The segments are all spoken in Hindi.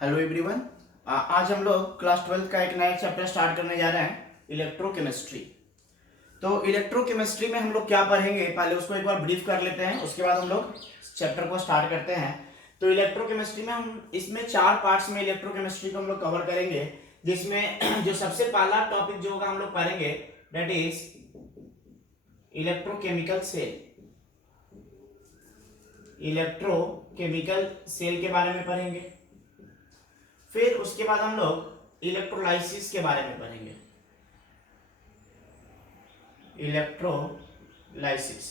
Hello everyone. आज हम लोग क्लास 12 का एक नया चैप्टर स्टार्ट करने जा रहे हैं, इलेक्ट्रोकेमिस्ट्री। तो इलेक्ट्रोकेमिस्ट्री में हम लोग क्या पढ़ेंगे, पहले उसको एक बार ब्रीफ कर लेते हैं, उसके बाद हम लोग चैप्टर को स्टार्ट करते हैं। तो इलेक्ट्रोकेमिस्ट्री में हम इसमें 4 पार्ट्स में इलेक्ट्रोकेमिस्ट्री को हम लोग कवर करेंगे, जिसमें जो सबसे पहला टॉपिक जो होगा हम लोग पढ़ेंगे that is electrochemical cell. Electrochemical cell के बारे में पढ़ेंगे। फिर उसके बाद हम लोग इलेक्ट्रोलाइसिस के बारे में पढ़ेंगे, इलेक्ट्रोलाइसिस।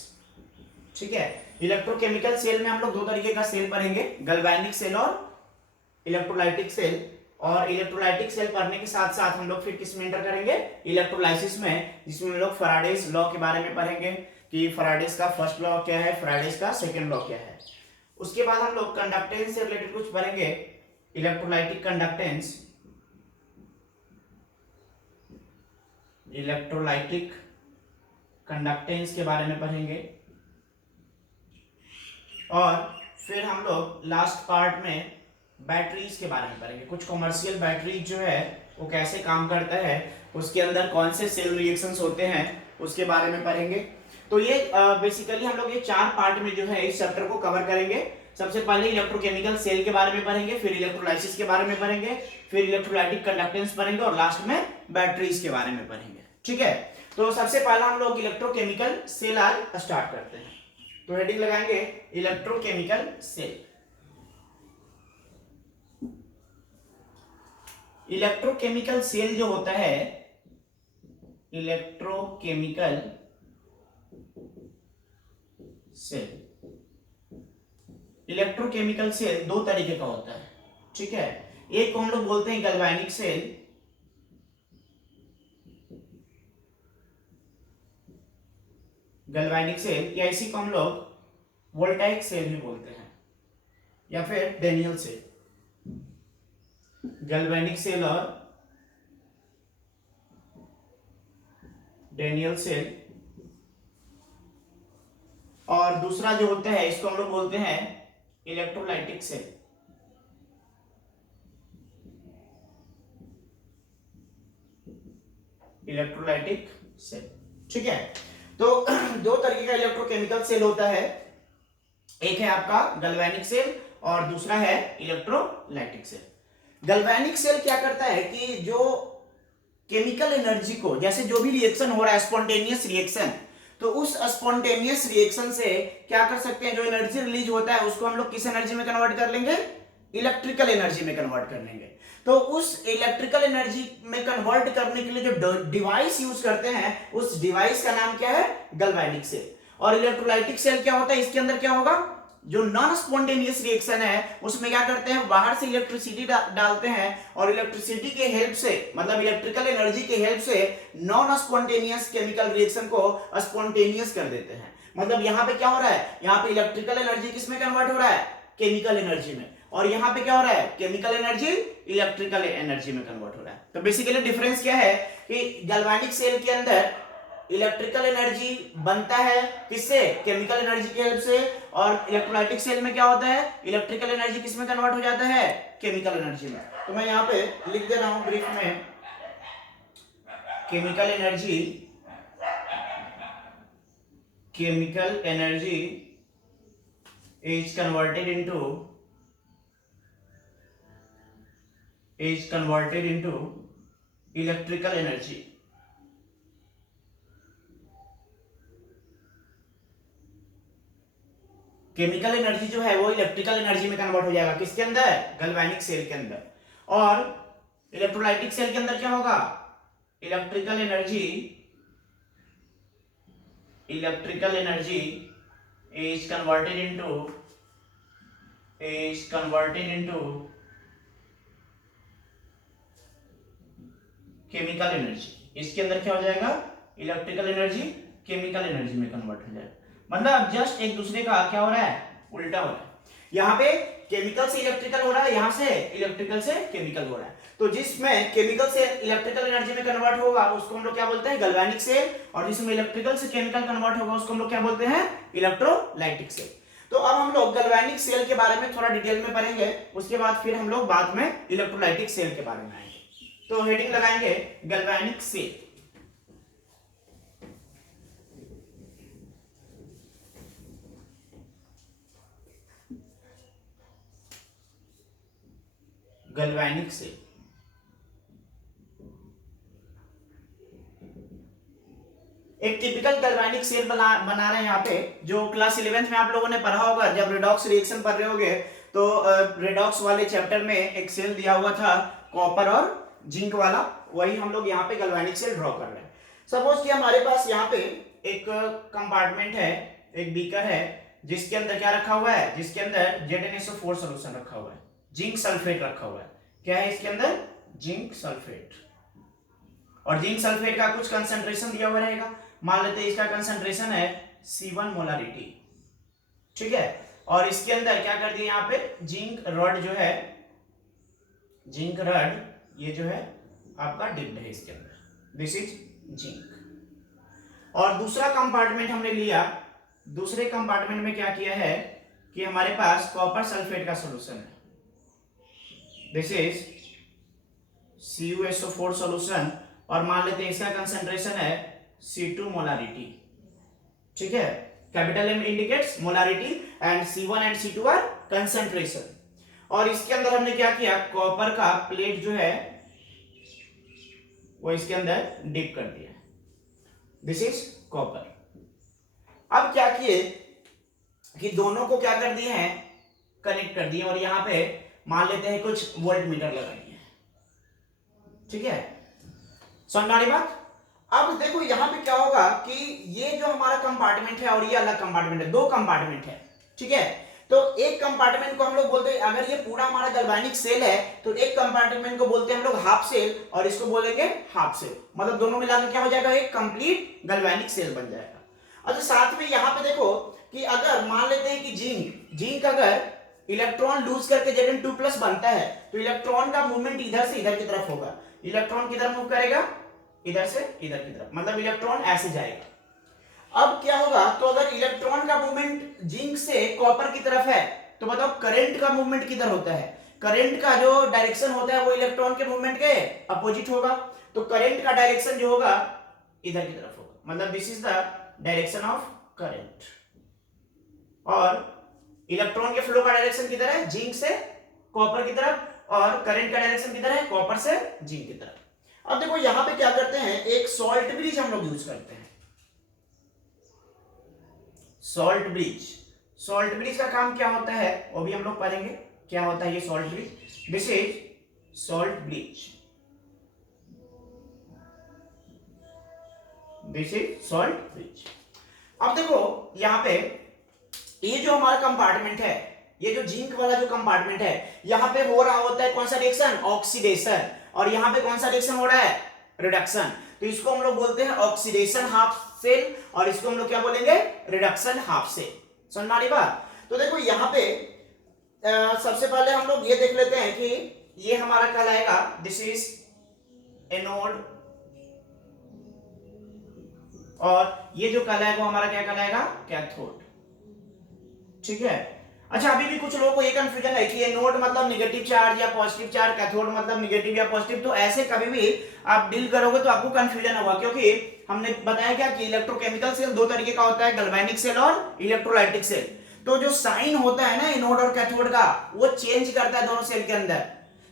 ठीक है। इलेक्ट्रोकेमिकल सेल में हम लोग 2 तरीके का सेल पढ़ेंगे, गैल्वेनिक सेल और इलेक्ट्रोलाइटिक सेल। और इलेक्ट्रोलाइटिक सेल पढ़ने के साथ साथ हम लोग फिर किस में एंटर करेंगे, इलेक्ट्रोलाइसिस में, जिसमें हम लोग फैराडेज लॉ के बारे में पढ़ेंगे कि फैराडेज का फर्स्ट लॉ क्या है, फैराडेज का सेकंड लॉ क्या है। उसके बाद हम लोग कंडक्टेंस से रिलेटेड कुछ पढ़ेंगे, इलेक्ट्रोलाइटिक कंडक्टेंस, इलेक्ट्रोलाइटिक कंडक्टेंस के बारे में पढ़ेंगे। और फिर हम लोग लास्ट पार्ट में बैटरीज के बारे में पढ़ेंगे। कुछ कमर्शियल बैटरीज जो है वो कैसे काम करता है, उसके अंदर कौन से सेल रिएक्शंस होते हैं, उसके बारे में पढ़ेंगे। तो ये बेसिकली हम लोग ये 4 पार्ट में जो है इस चैप्टर को कवर करेंगे। सबसे पहले इलेक्ट्रोकेमिकल सेल के बारे में पढ़ेंगे, फिर इलेक्ट्रोलाइसिस के बारे में पढ़ेंगे, फिर इलेक्ट्रोलाइटिक कंडक्टेंस पढ़ेंगे और लास्ट में बैटरीज के बारे में पढ़ेंगे। ठीक है। तो सबसे पहला हम लोग इलेक्ट्रोकेमिकल सेल आज स्टार्ट करते हैं। तो हेडिंग लगाएंगे इलेक्ट्रोकेमिकल सेल। इलेक्ट्रोकेमिकल सेल जो होता है, इलेक्ट्रोकेमिकल सेल, इलेक्ट्रोकेमिकल सेल 2 तरीके का होता है। ठीक है। एक को हम लोग बोलते हैं गैल्वेनिक सेल, गैल्वेनिक सेल, या इसी को हम लोग वोल्टाइक सेल भी बोलते हैं, या फिर डेनियल सेल। गैल्वेनिक सेल और डेनियल सेल। और दूसरा जो होता है इसको हम लोग बोलते हैं इलेक्ट्रोलाइटिक सेल। Electrolytic cell. ठीक है। तो 2 तरीके का इलेक्ट्रोकेमिकल सेल होता है, एक है आपका गैल्वेनिक सेल और दूसरा है इलेक्ट्रोलाइटिक सेल। गैल्वेनिक सेल क्या करता है कि जो केमिकल एनर्जी को, जैसे जो भी रिएक्शन हो रहा है स्पॉन्टेनियस रिएक्शन, तो उस स्पॉन्टेनियस रिएक्शन से क्या कर सकते हैं, जो एनर्जी रिलीज होता है उसको हम लोग किस एनर्जी में कन्वर्ट कर लेंगे, इलेक्ट्रिकल एनर्जी में कन्वर्ट कर लेंगे। तो उस इलेक्ट्रिकल एनर्जी में कन्वर्ट करने के लिए जो डिवाइस यूज करते हैं उस डिवाइस का नाम क्या है, गैल्वेनिक सेल। और इलेक्ट्रोलाइटिक सेल क्या होता है, इसके अंदर क्या होगा, जो नॉन स्पॉन्टेनियस रिएक्शन है उसमें क्या करते हैं, बाहर से इलेक्ट्रिसिटी डालते हैं और इलेक्ट्रिसिटी के हेल्प से, मतलब इलेक्ट्रिकल एनर्जी के हेल्प से नॉन स्पॉन्टेनियस केमिकल रिएक्शन को स्पॉन्टेनियस कर देते हैं। मतलब यहाँ पे क्या हो रहा है, यहाँ पे इलेक्ट्रिकल एनर्जी किस में कन्वर्ट हो रहा है, केमिकल एनर्जी में, और यहाँ पे क्या हो रहा है, केमिकल एनर्जी इलेक्ट्रिकल एनर्जी में कन्वर्ट हो रहा है। तो बेसिकली डिफरेंस क्या है कि गैल्वेनिक सेल के अंदर इलेक्ट्रिकल एनर्जी बनता है किससे, केमिकल एनर्जी की हेल्प से, और इलेक्ट्रोलाइटिक सेल में क्या होता है, इलेक्ट्रिकल एनर्जी किस में कन्वर्ट हो जाता है, केमिकल एनर्जी में। तो मैं यहाँ पे लिख दे रहा हूं ब्रीफ में, chemical energy, chemical energy is converted into electrical energy। Chemical energy जो है वो इलेक्ट्रिकल एनर्जी में कन्वर्ट हो जाएगा, किसके अंदर, गैल्वेनिक सेल के अंदर। और इलेक्ट्रोलाइटिक सेल के अंदर क्या होगा, electrical energy is converted into chemical energy. इसके अंदर क्या हो जाएगा, इलेक्ट्रिकल एनर्जी केमिकल एनर्जी में कन्वर्ट हो जाएगा। मतलब जस्ट एक दूसरे का क्या हो रहा है, उल्टा हो रहा है। यहाँ पे केमिकल से इलेक्ट्रिकल हो रहा है, यहाँ से इलेक्ट्रिकल से केमिकल हो रहा है। तो जिसमें केमिकल से इलेक्ट्रिकल एनर्जी में कन्वर्ट होगा उसको हम लोग क्या बोलते हैं, गैल्वेनिक सेल, और जिसमें इलेक्ट्रिकल से केमिकल कन्वर्ट होगा उसको हम लोग क्या बोलते हैं, इलेक्ट्रोलाइटिक सेल। तो अब हम लोग गैल्वेनिक सेल के बारे में थोड़ा डिटेल में पढ़ेंगे, उसके बाद फिर हम लोग बाद में इलेक्ट्रोलाइटिक सेल के बारे में आएंगे। तो हेडिंग लगाएंगे गैल्वेनिक सेल। गैल्वेनिक सेल एक टिपिकल गैल्वेनिक सेल बना रहे हैं यहाँ पे, जो क्लास 11th में आप लोगों ने पढ़ा होगा जब रेडॉक्स रिएक्शन पढ़ रहे होगे, तो रेडॉक्स वाले चैप्टर में एक सेल दिया हुआ था कॉपर और जिंक वाला, वही हम लोग यहाँ पे गैल्वेनिक सेल ड्रॉ कर रहे हैं। सपोज कि हमारे पास यहाँ पे एक कंपार्टमेंट है, एक बीकर है, जिसके अंदर क्या रखा हुआ है, जिसके अंदर ZnSO4 सोल्यूशन रखा हुआ है, जिंक सल्फेट रखा हुआ है। क्या है इसके अंदर? Zinc sulphate. और जिंक सल्फेट का कुछ कंसंट्रेशन दिया हुआ रहेगा, मान लेते हैं इसका कंसंट्रेशन है C1 मोलारिटी, ठीक है। और इसके अंदर क्या कर दिया यहाँ पे, जिंक रॉड जो है, जिंक रॉड ये जो है आपका डिप्ड है इसके अंदर, दिस इज जिंक। और दूसरा कंपार्टमेंट हमने लिया, दूसरे कंपार्टमेंट में क्या किया है कि हमारे पास कॉपर सल्फेट का सॉल्यूशन है, दिस इज CuSO4 सॉल्यूशन, और मान लेते हैं इसका कंसंट्रेशन है C2 मोलारिटी, ठीक है। Capital M indicates molarity and C1 and C2 are concentration. और इसके अंदर हमने क्या किया, कॉपर का प्लेट जो है वो इसके अंदर डिप कर दिया, दिस इज कॉपर। अब क्या किए कि दोनों को क्या कर दिए हैं, कनेक्ट कर दिए, और यहां पे मान लेते हैं कुछ वोल्ट मीटर लगाएंगे, ठीक है। समझ आ रही बात? अब देखो यहां पे क्या होगा कि ये जो हमारा कंपार्टमेंट है और ये अलग कंपार्टमेंट है, दो कंपार्टमेंट है, ठीक है। तो एक कंपार्टमेंट को हम लोग बोलते हैं, अगर ये पूरा हमारा गैल्वेनिक सेल है तो एक कंपार्टमेंट को बोलते हैं हम लोग हाफ सेल, और इसको बोलेंगे हाफ सेल, मतलब दोनों मिलाकर क्या हो जाएगा, एक कंप्लीट गैल्वेनिक सेल बन जाएगा। अच्छा, साथ में यहां पे देखो कि अगर मान लेते हैं कि जिंक अगर इलेक्ट्रॉन लूज करके Zn2+ बनता है, तो इलेक्ट्रॉन का मूवमेंट इधर से इधर की तरफ होगा। इलेक्ट्रॉन किधर मूव करेगा, इधर से इधर की तरफ, मतलब इलेक्ट्रॉन ऐसे जाएगा। अब क्या होगा, तो अगर इलेक्ट्रॉन का मूवमेंट जिंक से कॉपर की तरफ है, तो बताओ करंट का मूवमेंट किधर होता है? करंट का जो डायरेक्शन होता है वो इलेक्ट्रॉन के मूवमेंट के अपोजिट होगा, तो करंट का डायरेक्शन जो होगा इधर की तरफ होगा, मतलब this is the direction of current. और इलेक्ट्रॉन के फ्लो का डायरेक्शन किधर है, जिंक से कॉपर की तरफ, और करंट का डायरेक्शन किधर है, कॉपर से जिंक की तरफ। अब देखो यहां पे क्या करते हैं, एक सॉल्ट ब्रिज हम लोग यूज करते हैं, सॉल्ट ब्रिज। सॉल्ट ब्रिज का काम क्या होता है वो भी हम लोग पढ़ेंगे, क्या होता है ये salt bridge, this is salt bridge, this is salt bridge. अब देखो यहां पे ये जो हमारा कंपार्टमेंट है, ये जो जिंक वाला जो कंपार्टमेंट है, यहां पे हो रहा होता है कौन सा रिएक्शन, ऑक्सीडेशन, और यहां पे कौन सा रिएक्शन हो रहा है, रिडक्शन। तो इसको हम लोग बोलते हैं ऑक्सीडेशन हाफ सेल, और इसको हम लोग क्या बोलेंगे, रिडक्शन हाफ सेल। समझ आ रही बात? तो देखो यहां पे सबसे पहले हम लोग ये देख लेते हैं कि ये हमारा कहलाएगा, दिस इज एनोड, और ये जो कहलाएगा वो हमारा क्या कहलाएगा, कैथोड, ठीक है। अच्छा, अभी भी कुछ लोगों को ये कंफ्यूजन है कि एनोड मतलब नेगेटिव चार्ज या पॉजिटिव चार्ज, कैथोड मतलब नेगेटिव या पॉजिटिव, तो ऐसे कभी भी आप डील करोगे तो आपको कंफ्यूजन होगा, क्योंकि हमने बताया क्या कि इलेक्ट्रोकेमिकल सेल दो तरीके का होता है, गैल्वेनिक सेल और इलेक्ट्रोलाइटिक सेल। तो जो साइन होता है ना एनोड और कैथोड का, वो चेंज करता है दोनों सेल के अंदर।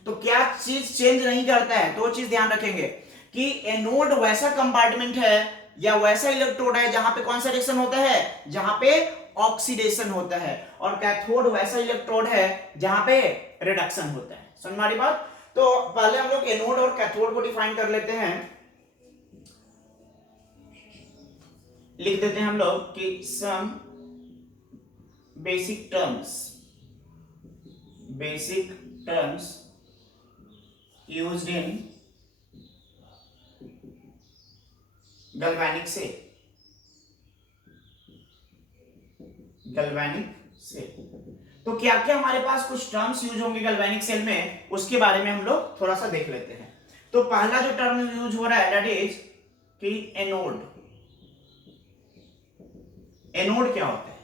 तो क्या चीज चेंज नहीं करता है, तो वो चीज ध्यान रखेंगे कि एनोड वैसा कंपार्टमेंट है या वैसा इलेक्ट्रोड है जहां पे कौन सा रिएक्शन होता है, जहां पे ऑक्सीडेशन होता है, और कैथोड वैसा इलेक्ट्रोड है जहां पे रिडक्शन होता है। समझ में आ रही बात? तो पहले हम लोग एनोड और कैथोड को डिफाइन कर लेते हैं, लिख देते हैं हम लोग कि some basic terms used in galvanic cell, galvanic cell. तो क्या क्या हमारे पास कुछ टर्म्स यूज होंगे गैल्वेनिक सेल में, उसके बारे में हम लोग थोड़ा सा देख लेते हैं। तो पहला जो टर्म यूज हो रहा है दैट इज कि एनोड। एनोड क्या होता है?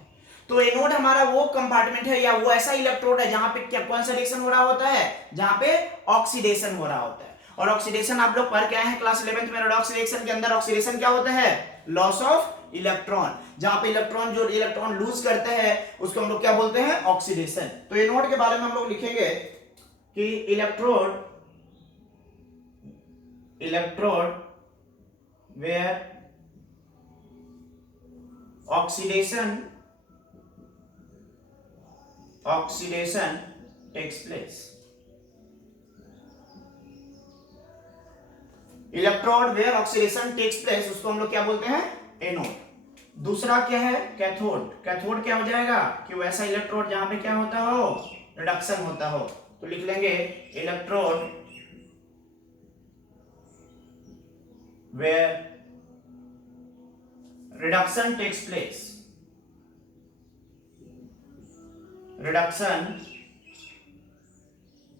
तो एनोड हमारा वो कंपार्टमेंट है या वो ऐसा इलेक्ट्रोड है जहां पे क्या कौन सा रिएक्शन हो रहा होता है, जहां पे ऑक्सीडेशन हो रहा होता है। और ऑक्सीडेशन आप लोग पढ़ के आए हैं क्लास 11th में, रेडॉक्स रिएक्शन के अंदर ऑक्सीडेशन क्या होता है, लॉस ऑफ इलेक्ट्रॉन। जहां पे इलेक्ट्रॉन जो इलेक्ट्रॉन लूज करते हैं उसको हम लोग क्या बोलते हैं, ऑक्सीडेशन। तो एनोड के बारे में हम लोग लिखेंगे कि electrode where oxidation takes place। Electrode where oxidation takes place उसको हम लोग क्या बोलते हैं, एनोड। दूसरा क्या है, कैथोड। कैथोड क्या हो जाएगा कि वैसा इलेक्ट्रोड जहां पे क्या होता हो, रिडक्शन होता हो। तो लिख लेंगे electrode where reduction takes place, reduction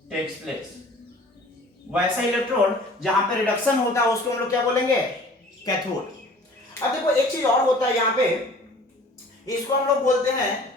takes place. वैसा इलेक्ट्रोड जहां पे रिडक्शन होता है उसको हम लोग क्या बोलेंगे, कैथोड। अब देखो एक चीज और होता है यहाँ पे, इसको हम लोग बोलते हैं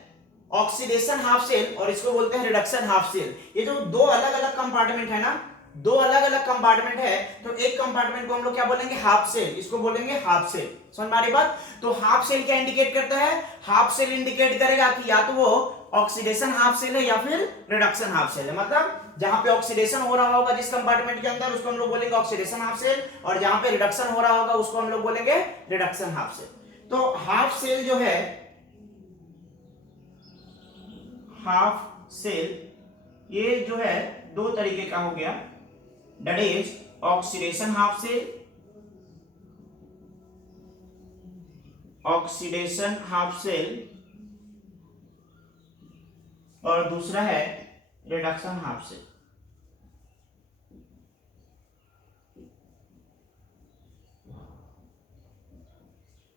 ऑक्सीडेशन हाफ सेल और इसको बोलते हैं रिडक्शन हाफ सेल। ये जो दो अलग अलग कंपार्टमेंट है ना, दो अलग अलग कंपार्टमेंट है, तो एक कंपार्टमेंट को हम लोग क्या बोलेंगे, हाफ सेल, इसको बोलेंगे हाफ सेल। समझ में आ रही बात। तो हाफ सेल क्या इंडिकेट करता है, हाफ सेल इंडिकेट करेगा कि या तो वो ऑक्सीडेशन हाफ सेल है या फिर रिडक्शन हाफ सेल है। मतलब जहां पे ऑक्सीडेशन हो रहा होगा जिस कंपार्टमेंट के अंदर उसको हम लोग बोलेंगे ऑक्सीडेशन हाफ सेल, और जहां पे रिडक्शन हो रहा होगा उसको हम लोग बोलेंगे रिडक्शन हाफ सेल। तो हाफ सेल जो है, हाफ सेल ये जो है दो तरीके का हो गया, that is oxidation half cell, oxidation half cell, और दूसरा है reduction half cell.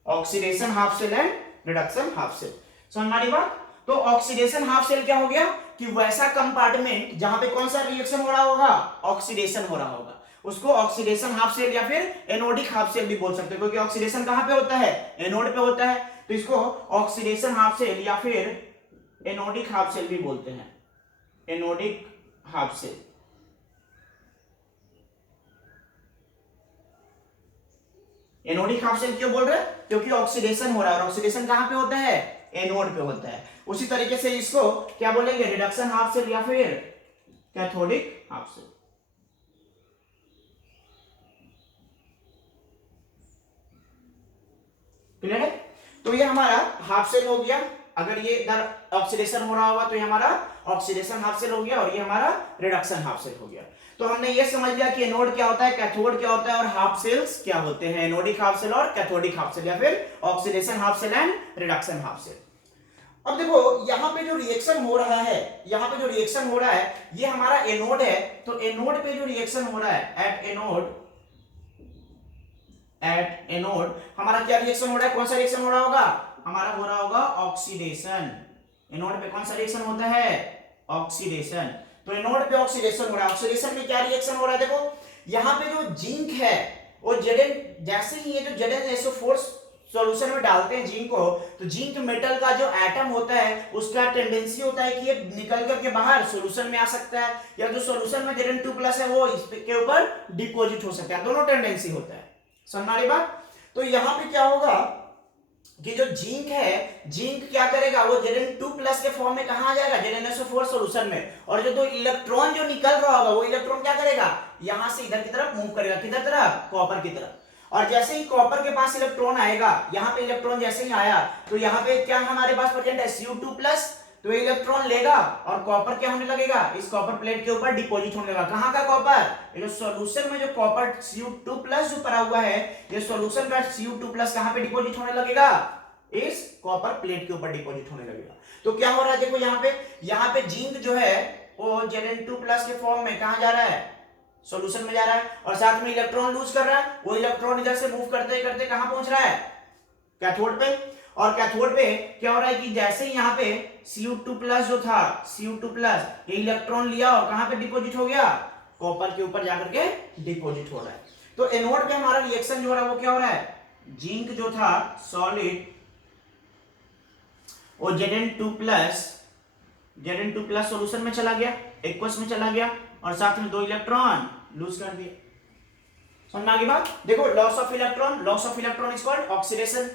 Oxidation half cell and reduction half cell. समझ में आ रही बात। तो ऑक्सीडेशन हाफ सेल क्या हो गया कि वैसा कंपार्टमेंट जहां पे कौन सा रिएक्शन हो रहा होगा, ऑक्सीडेशन हो रहा होगा, उसको ऑक्सीडेशन हाफ सेल या फिर एनोडिक हाफ सेल भी बोल सकते हैं, क्योंकि ऑक्सीडेशन कहां पे होता है, एनोड पे होता है। तो इसको ऑक्सीडेशन हाफ सेल या फिर एनोडिक हाफ सेल भी बोलते हैं, anodic half cell. Anodic half cell क्यों बोल रहे हैं, क्योंकि ऑक्सीडेशन हो रहा है, और ऑक्सीडेशन कहां पे होता है, एनोड पे होता है। उसी तरीके से इसको क्या बोलेंगे, रिडक्शन हाफ सेल या फिर कैथोडिक हाफ सेल। क्लियर है। तो ये हमारा हाफ सेल हो गया। अगर ये इधर ऑक्सीडेशन हो रहा होगा तो ये हमारा ऑक्सीडेशन हाफ सेल हो गया, और ये हमारा रिडक्शन हाफ सेल हो गया। तो हमने ये समझ लिया कि एनोड क्या होता है, कैथोड क्या होता है, और हाफ सेल्स क्या होते हैं, एनोडिक हाफ सेल और कैथोडिक हाफ सेल, या फिर oxidation half cell and reduction half cell. अब देखो यहां पे जो रिएक्शन हो रहा है, यहां पे जो रिएक्शन हो रहा है ये हमारा एनोड है। तो एनोड पे जो रिएक्शन हो रहा है, एट एनोड हमारा क्या रिएक्शन हो रहा है, कौन सा रिएक्शन हो रहा होगा, हमारा हो रहा होगा ऑक्सीडेशन। एनोड पे कौन सा रिएक्शन होता है, ऑक्सीडेशन। तो एनोड पे ऑक्सीडेशन हो रहा है। ऑक्सीडेशन में क्या रिएक्शन हो रहा है, देखो यहां पे जो जिंक है वो जैसे ही ये जो ZnSO4 सॉल्यूशन में डालते हैं जिंक को, तो जिंक मेटल का जो एटम होता है उसका टेंडेंसी होता है कि ये निकल करके बाहर सॉल्यूशन में आ सकता है, या जो सॉल्यूशन में Zn2+ है वो इसके ऊपर डिपॉजिट हो सकता है, दोनों टेंडेंसी होता है। समझ में आ रही बात। तो यहां पे क्या होगा कि जो जिंक है, जिंक क्या करेगा, वो Zn2+ के फॉर्म में कहां आ जाएगा, ZnSO4 सॉल्यूशन में, और जो दो इलेक्ट्रॉन जो निकल रहा होगा वो इलेक्ट्रॉन क्या करेगा, यहां से इधर की तरफ मूव करेगा, किधर तरफ, कॉपर की तरफ। और जैसे ही कॉपर के पास इलेक्ट्रॉन आएगा, यहां पे इलेक्ट्रॉन जैसे ही आया तो यहां पे क्या हमारे पास प्रेजेंट है, Cu2+, तो ये इलेक्ट्रॉन लेगा और कॉपर क्या होने लगेगा, इस कॉपर प्लेट के ऊपर डिपॉजिट होने लगा। कहां का कॉपर, ये जो सॉल्यूशन में जो कॉपर Cu2+ जो पड़ा हुआ है, ये सॉल्यूशन का Cu2+ कहां पे डिपॉजिट होने लगेगा, इस कॉपर प्लेट के ऊपर डिपॉजिट होने लगेगा। तो क्या हो रहा है, देखो यहां पे जिंक जो है वो Zn2+ के फॉर्म में कहां जा रहा है, सॉल्यूशन में जा रहा है, और साथ में इलेक्ट्रॉन लूज कर रहा है। वो इलेक्ट्रॉन इधर से मूव करते करते कहां पहुंच रहा है, कैथोड पे। और कैथोड पे क्या हो रहा है कि जैसे ही यहाँ पे Cu2+ जो था, Cu2+ ये इलेक्ट्रॉन लिया और कहां पे डिपॉजिट हो गया, कॉपर के ऊपर जाकर के डिपॉजिट हो रहा है। तो एनोड पे हमारा रिएक्शन जो हो रहा है वो क्या हो रहा है, जिंक जो था सॉलिड और Zn2 प्लस सोल्यूशन में चला गया, एक्वस में चला गया, और साथ में 2 इलेक्ट्रॉन लूज कर दिए। समझ में आ गई बात? देखो, loss of electron is called oxidation.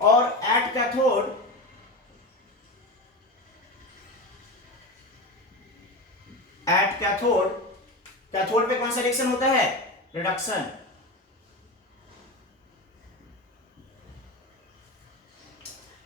और एट कैथोड पे कौन सा रिएक्शन होता है? रिडक्शन।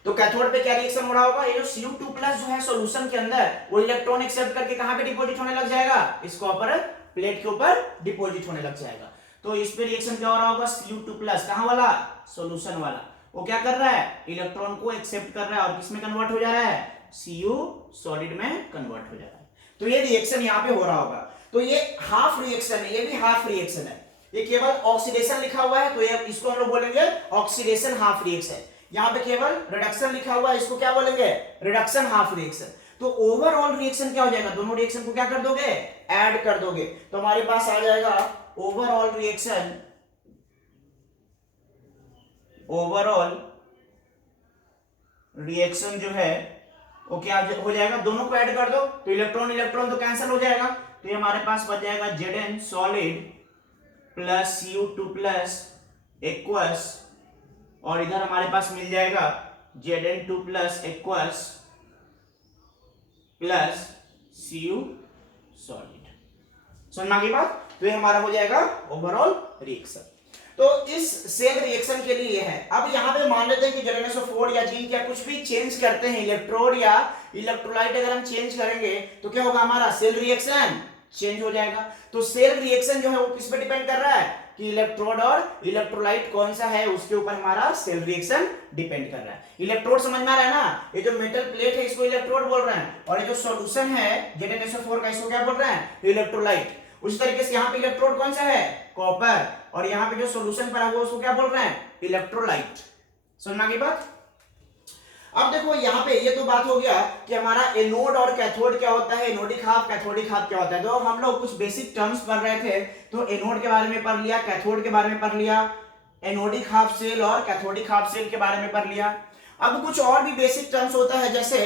तो कैथोड पे क्या रिएक्शन हो रहा होगा? ये जो Cu2+ जो है सॉल्यूशन के अंदर, वो इलेक्ट्रॉन एक्सेप्ट करके कहां पे डिपॉजिट होने लग जाएगा? इस कॉपर प्लेट के ऊपर डिपॉजिट होने लग जाएगा। तो इस पे रिएक्शन क्या हो रहा होगा? Cu2+, कहां वाला? सॉल्यूशन वाला। वो क्या कर रहा है? इलेक्ट्रॉन को एक्सेप्ट कर रहा है और किस में कन्वर्ट हो जा रहा है? Cu सॉलिड में कन्वर्ट हो जा रहा है। तो ये रिएक्शन यहां पे हो रहा होगा। तो ये हाफ रिएक्शन है, ये भी हाफ रिएक्शन है। ये केवल ऑक्सीडेशन लिखा हुआ है, तो ये इसको हम लोग बोलेंगे ऑक्सीडेशन हाफ रिएक्शन। यहाँ पे केवल रिडक्शन लिखा हुआ है, इसको क्या बोलेंगे? Reduction half reaction. तो ओवरऑल रिएक्शन क्या हो जाएगा? दोनों रिएक्शन को क्या कर दोगे? ऐड कर दोगे, तो हमारे पास आ जाएगा ओवरऑल रिएक्शन जो है वो क्या हो जाएगा? दोनों को ऐड कर दो तो इलेक्ट्रॉन तो कैंसिल हो जाएगा। तो ये हमारे पास बच जाएगा Zn solid plus Cu2+ aqueous, और इधर हमारे पास मिल जाएगा Zn2+ aqueous plus Cu solid. समझ में आ गई बात? तो ये हमारा हो जाएगा ओवरऑल रिएक्शन। तो इस सेल रिएक्शन के लिए है। अब यहां पे मान लेते हैं कि ZnSO4 या जिंक या कुछ भी चेंज करते हैं, इलेक्ट्रोड या इलेक्ट्रोलाइट अगर हम चेंज करेंगे तो क्या होगा? हमारा सेल रिएक्शन चेंज हो जाएगा। तो सेल रिएक्शन जो है वो किस पे डिपेंड कर रहा है? कि इलेक्ट्रोड और इलेक्ट्रोलाइट कौन सा है उसके ऊपर हमारा सेल रिएक्शन डिपेंड कर रहा है। इलेक्ट्रोड समझ में आ रहा है ना? ये जो मेटल प्लेट है इसको इलेक्ट्रोड बोल रहे हैं, और ये जो सॉल्यूशन है ZnSO4 का, इसको क्या बोल रहे हैं? इलेक्ट्रोलाइट। उसी तरीके से यहाँ पे इलेक्ट्रोड कौन सा है? कॉपर, और यहाँ पे जो सॉल्यूशन पर है वो उसको क्या बोल रहे हैं? इलेक्ट्रोलाइट। समझ में आ गई बात? अब देखो यहाँ पे ये तो बात हो गया कि हमारा एनोड और कैथोड क्या होता है, एनोडिक हाफ कैथोडिक हाफ क्या होता है। तो हम लोग कुछ बेसिक टर्म्स पढ़ रहे थे, तो एनोड के बारे में पढ़ लिया, कैथोड के बारे में पढ़ लिया, एनोडिक हाफ सेल और कैथोडिक हाफ सेल के बारे में पढ़ लिया। अब कुछ और भी बेसिक टर्म्स होता है, जैसे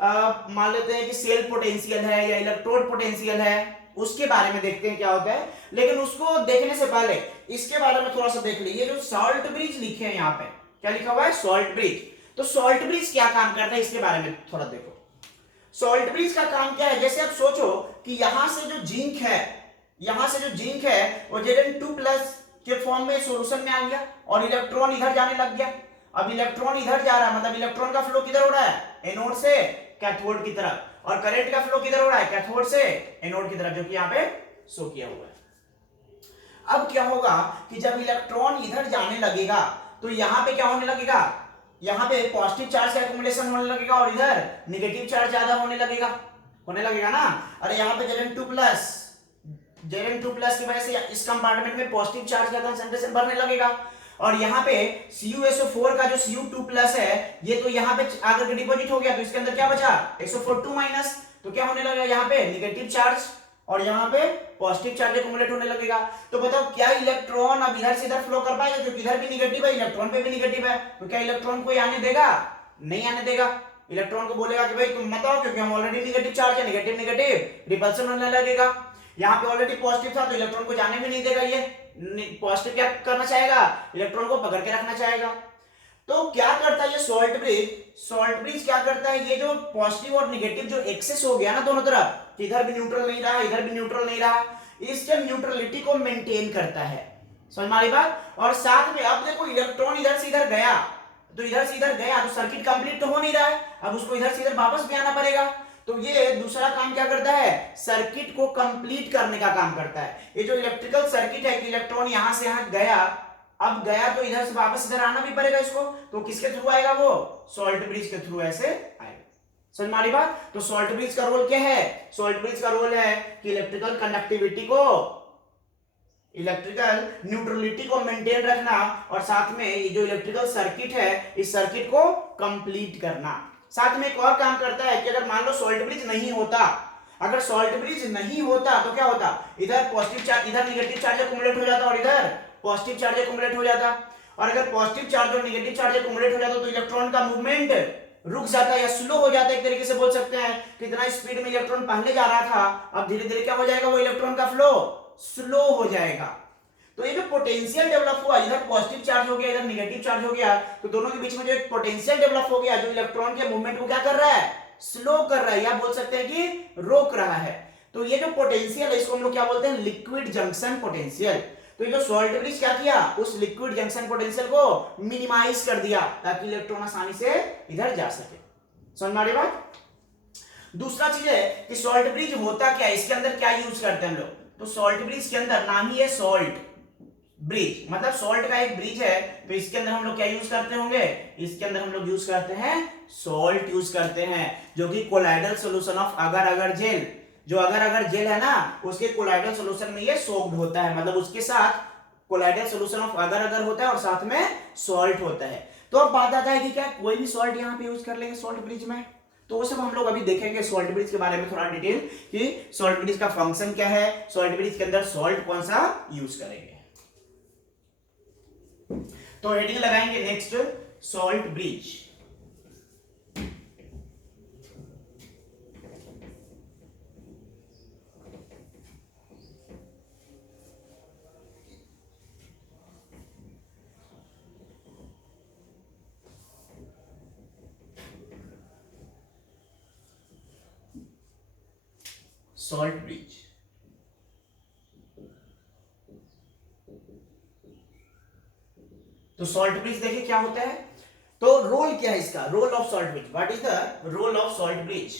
मान लेते हैं कि सेल पोटेंशियल है या इलेक्ट्रोड पोटेंशियल है, उसके बारे में देखते हैं क्या होता है। लेकिन उसको देखने से पहले इसके बारे में थोड़ा सा देख लीजिए। जो सॉल्ट ब्रिज लिखे हैं यहाँ पे, क्या लिखा हुआ है? Salt bridge. तो सॉल्ट ब्रिज क्या काम करता है इसके बारे में थोड़ा देखो। सॉल्ट ब्रिज का काम क्या है? जैसे आप सोचो कि यहां से जो जिंक है वो Zn2+ के फॉर्म में सॉल्यूशन में आ गया और इलेक्ट्रॉन इधर जाने लग गया। अब इलेक्ट्रॉन इधर जा रहा है, मतलब इलेक्ट्रॉन का फ्लो किधर हो रहा है? एनोड से कैथोड की तरफ, और करंट का फ्लो किधर हो रहा है? कैथोड से एनोड की तरफ, जो कि यहाँ पे शो किया हुआ है। अब क्या होगा कि जब इलेक्ट्रॉन इधर जाने लगेगा तो यहाँ पे क्या होने लगेगा? यहाँ पे पॉजिटिव चार्ज का एक्युमुलेशन होने लगेगा और इधर नेगेटिव चार्ज ज्यादा होने लगेगा ना। अरे यहाँ पे Zn2+ की वजह से इस कंपार्टमेंट में पॉजिटिव चार्ज का कंसंट्रेशन बढ़ने लगेगा, और यहाँ पे CuSO4 का जो Cu2+ है ये तो यहाँ पे आकर के डिपॉजिट हो गया, तो इसके अंदर क्या बचा? SO4 2-, तो क्या होने लगेगा? यहाँ पे नेगेटिव चार्ज और यहाँ पे पॉजिटिव चार्ज एक्युमुलेट होने लगेगा। तो बताओ क्या इलेक्ट्रॉन अब इधर से इधर फ्लो कर पाएगा? क्योंकि इधर भी निगेटिव है, इलेक्ट्रॉन पे भी निगेटिव है, तो क्या इलेक्ट्रॉन को आने देगा? नहीं आने देगा। इलेक्ट्रॉन को बोलेगा कि भाई तुम मत आओ, क्योंकि हम ऑलरेडी निगेटिव चार्ज है, नेगेटिव रिपल्सन होने लगेगा। यहाँ पे ऑलरेडी पॉजिटिव था तो इलेक्ट्रॉन को जाने भी नहीं देगा। ये पॉजिटिव क्या करना चाहेगा? इलेक्ट्रॉन को पकड़ के रखना चाहेगा। तो क्या करता है ये सॉल्ट ब्रिज क्या करता है? ये जो पॉजिटिव और नेगेटिव जो एक्सेस हो गया ना दोनों तरफ, इधर भी न्यूट्रल नहीं रहा, इधर भी न्यूट्रल नहीं रहा, इसके न्यूट्रलिटी को मेंटेन करता है। समझ में आ रही बात? और साथ में अब देखो इलेक्ट्रॉन इधर से इधर गया, तो सर्किट कंप्लीट तो हो नहीं रहा है, अब उसको इधर से इधर वापस भी आना पड़ेगा। तो ये दूसरा काम क्या करता है? सर्किट को कंप्लीट करने का काम करता है। ये जो इलेक्ट्रिकल सर्किट है कि इलेक्ट्रॉन यहां से यहां गया, अब गया तो इधर से वापस इधर आना भी पड़ेगा इसको, तो किसके थ्रू आएगा? वो सॉल्ट ब्रिज के थ्रू ऐसे आएगा। समझ में आ रही बात? तो सॉल्ट ब्रिज का रोल क्या है? सॉल्ट ब्रिज का रोल है कि इलेक्ट्रिकल न्यूट्रलिटी को मेंटेन रखना, और साथ में ये जो इलेक्ट्रिकल सर्किट है इस सर्किट को कंप्लीट करना। साथ में एक और काम करता है कि अगर मान लो सॉल्ट ब्रिज नहीं होता, तो क्या होता? इधर पॉजिटिव चार्ज, इधर नेगेटिव चार्ज एक्युमुलेट हो जाता और इधर पॉजिटिव चार्ज एक्युमुलेट हो जाता, और अगर पॉजिटिव चार्ज और नेगेटिव चार्ज एक्युमुलेट हो जाता तो इलेक्ट्रॉन का मूवमेंट रुक जाता है या स्लो हो जाता है, एक तरीके से बोल सकते हैं। कितना स्पीड में इलेक्ट्रॉन पहले जा रहा था, अब धीरे धीरे क्या हो जाएगा, वो इलेक्ट्रॉन का फ्लो स्लो हो जाएगा। तो ये जो पोटेंशियल डेवलप हुआ, इधर पॉजिटिव चार्ज हो गया, इधर नेगेटिव चार्ज हो गया, तो दोनों के बीच में जो एक पोटेंशियल डेवलप हो गया, जो इलेक्ट्रॉन के मूवमेंट को क्या कर रहा है, स्लो कर रहा है, या बोल सकते हैं कि रोक रहा है। तो ये जो पोटेंशियल है, इसको हम लोग क्या बोलते हैं, लिक्विड जंक्शन पोटेंशियल। तो ये जो सॉल्ट ब्रिज क्या किया, उस लिक्विड जंक्शन पोटेंशियल को मिनिमाइज कर दिया, ताकि इलेक्ट्रॉन आसानी से इधर जा सके। समझ में आ रही बात। दूसरा चीज है कि सॉल्ट ब्रिज होता क्या है, इसके अंदर क्या यूज करते हैं हम लोग। तो सॉल्ट ब्रिज के अंदर नाम ही है सॉल्ट ब्रिज, मतलब सॉल्ट का एक ब्रिज है। तो इसके अंदर हम लोग क्या यूज करते होंगे, इसके अंदर हम लोग यूज करते हैं सॉल्ट यूज करते हैं, जो कि कोलाइडल सॉल्यूशन ऑफ अगर अगर जेल, जो अगर अगर जेल है ना, उसके कोलाइडल सॉल्यूशन में ये सोक्ड होता है, मतलब उसके साथ कोलाइडल सॉल्यूशन ऑफ अगर अगर होता है और साथ में सॉल्ट होता है। तो अब बात आता है कि क्या कोई भी सॉल्ट यहाँ पे यूज कर लेंगे सॉल्ट ब्रिज में, तो वो सब हम लोग अभी देखेंगे सॉल्ट ब्रिज के बारे में थोड़ा डिटेल, कि सॉल्ट ब्रिज का फंक्शन क्या है, सॉल्ट ब्रिज के अंदर सॉल्ट कौन सा यूज करेंगे। तो हेडिंग लगाएंगे next, salt bridge. Salt bridge, तो सॉल्ट ब्रिज देखिए क्या होता है। तो रोल क्या है इसका, role of salt bridge, what is the role of salt bridge.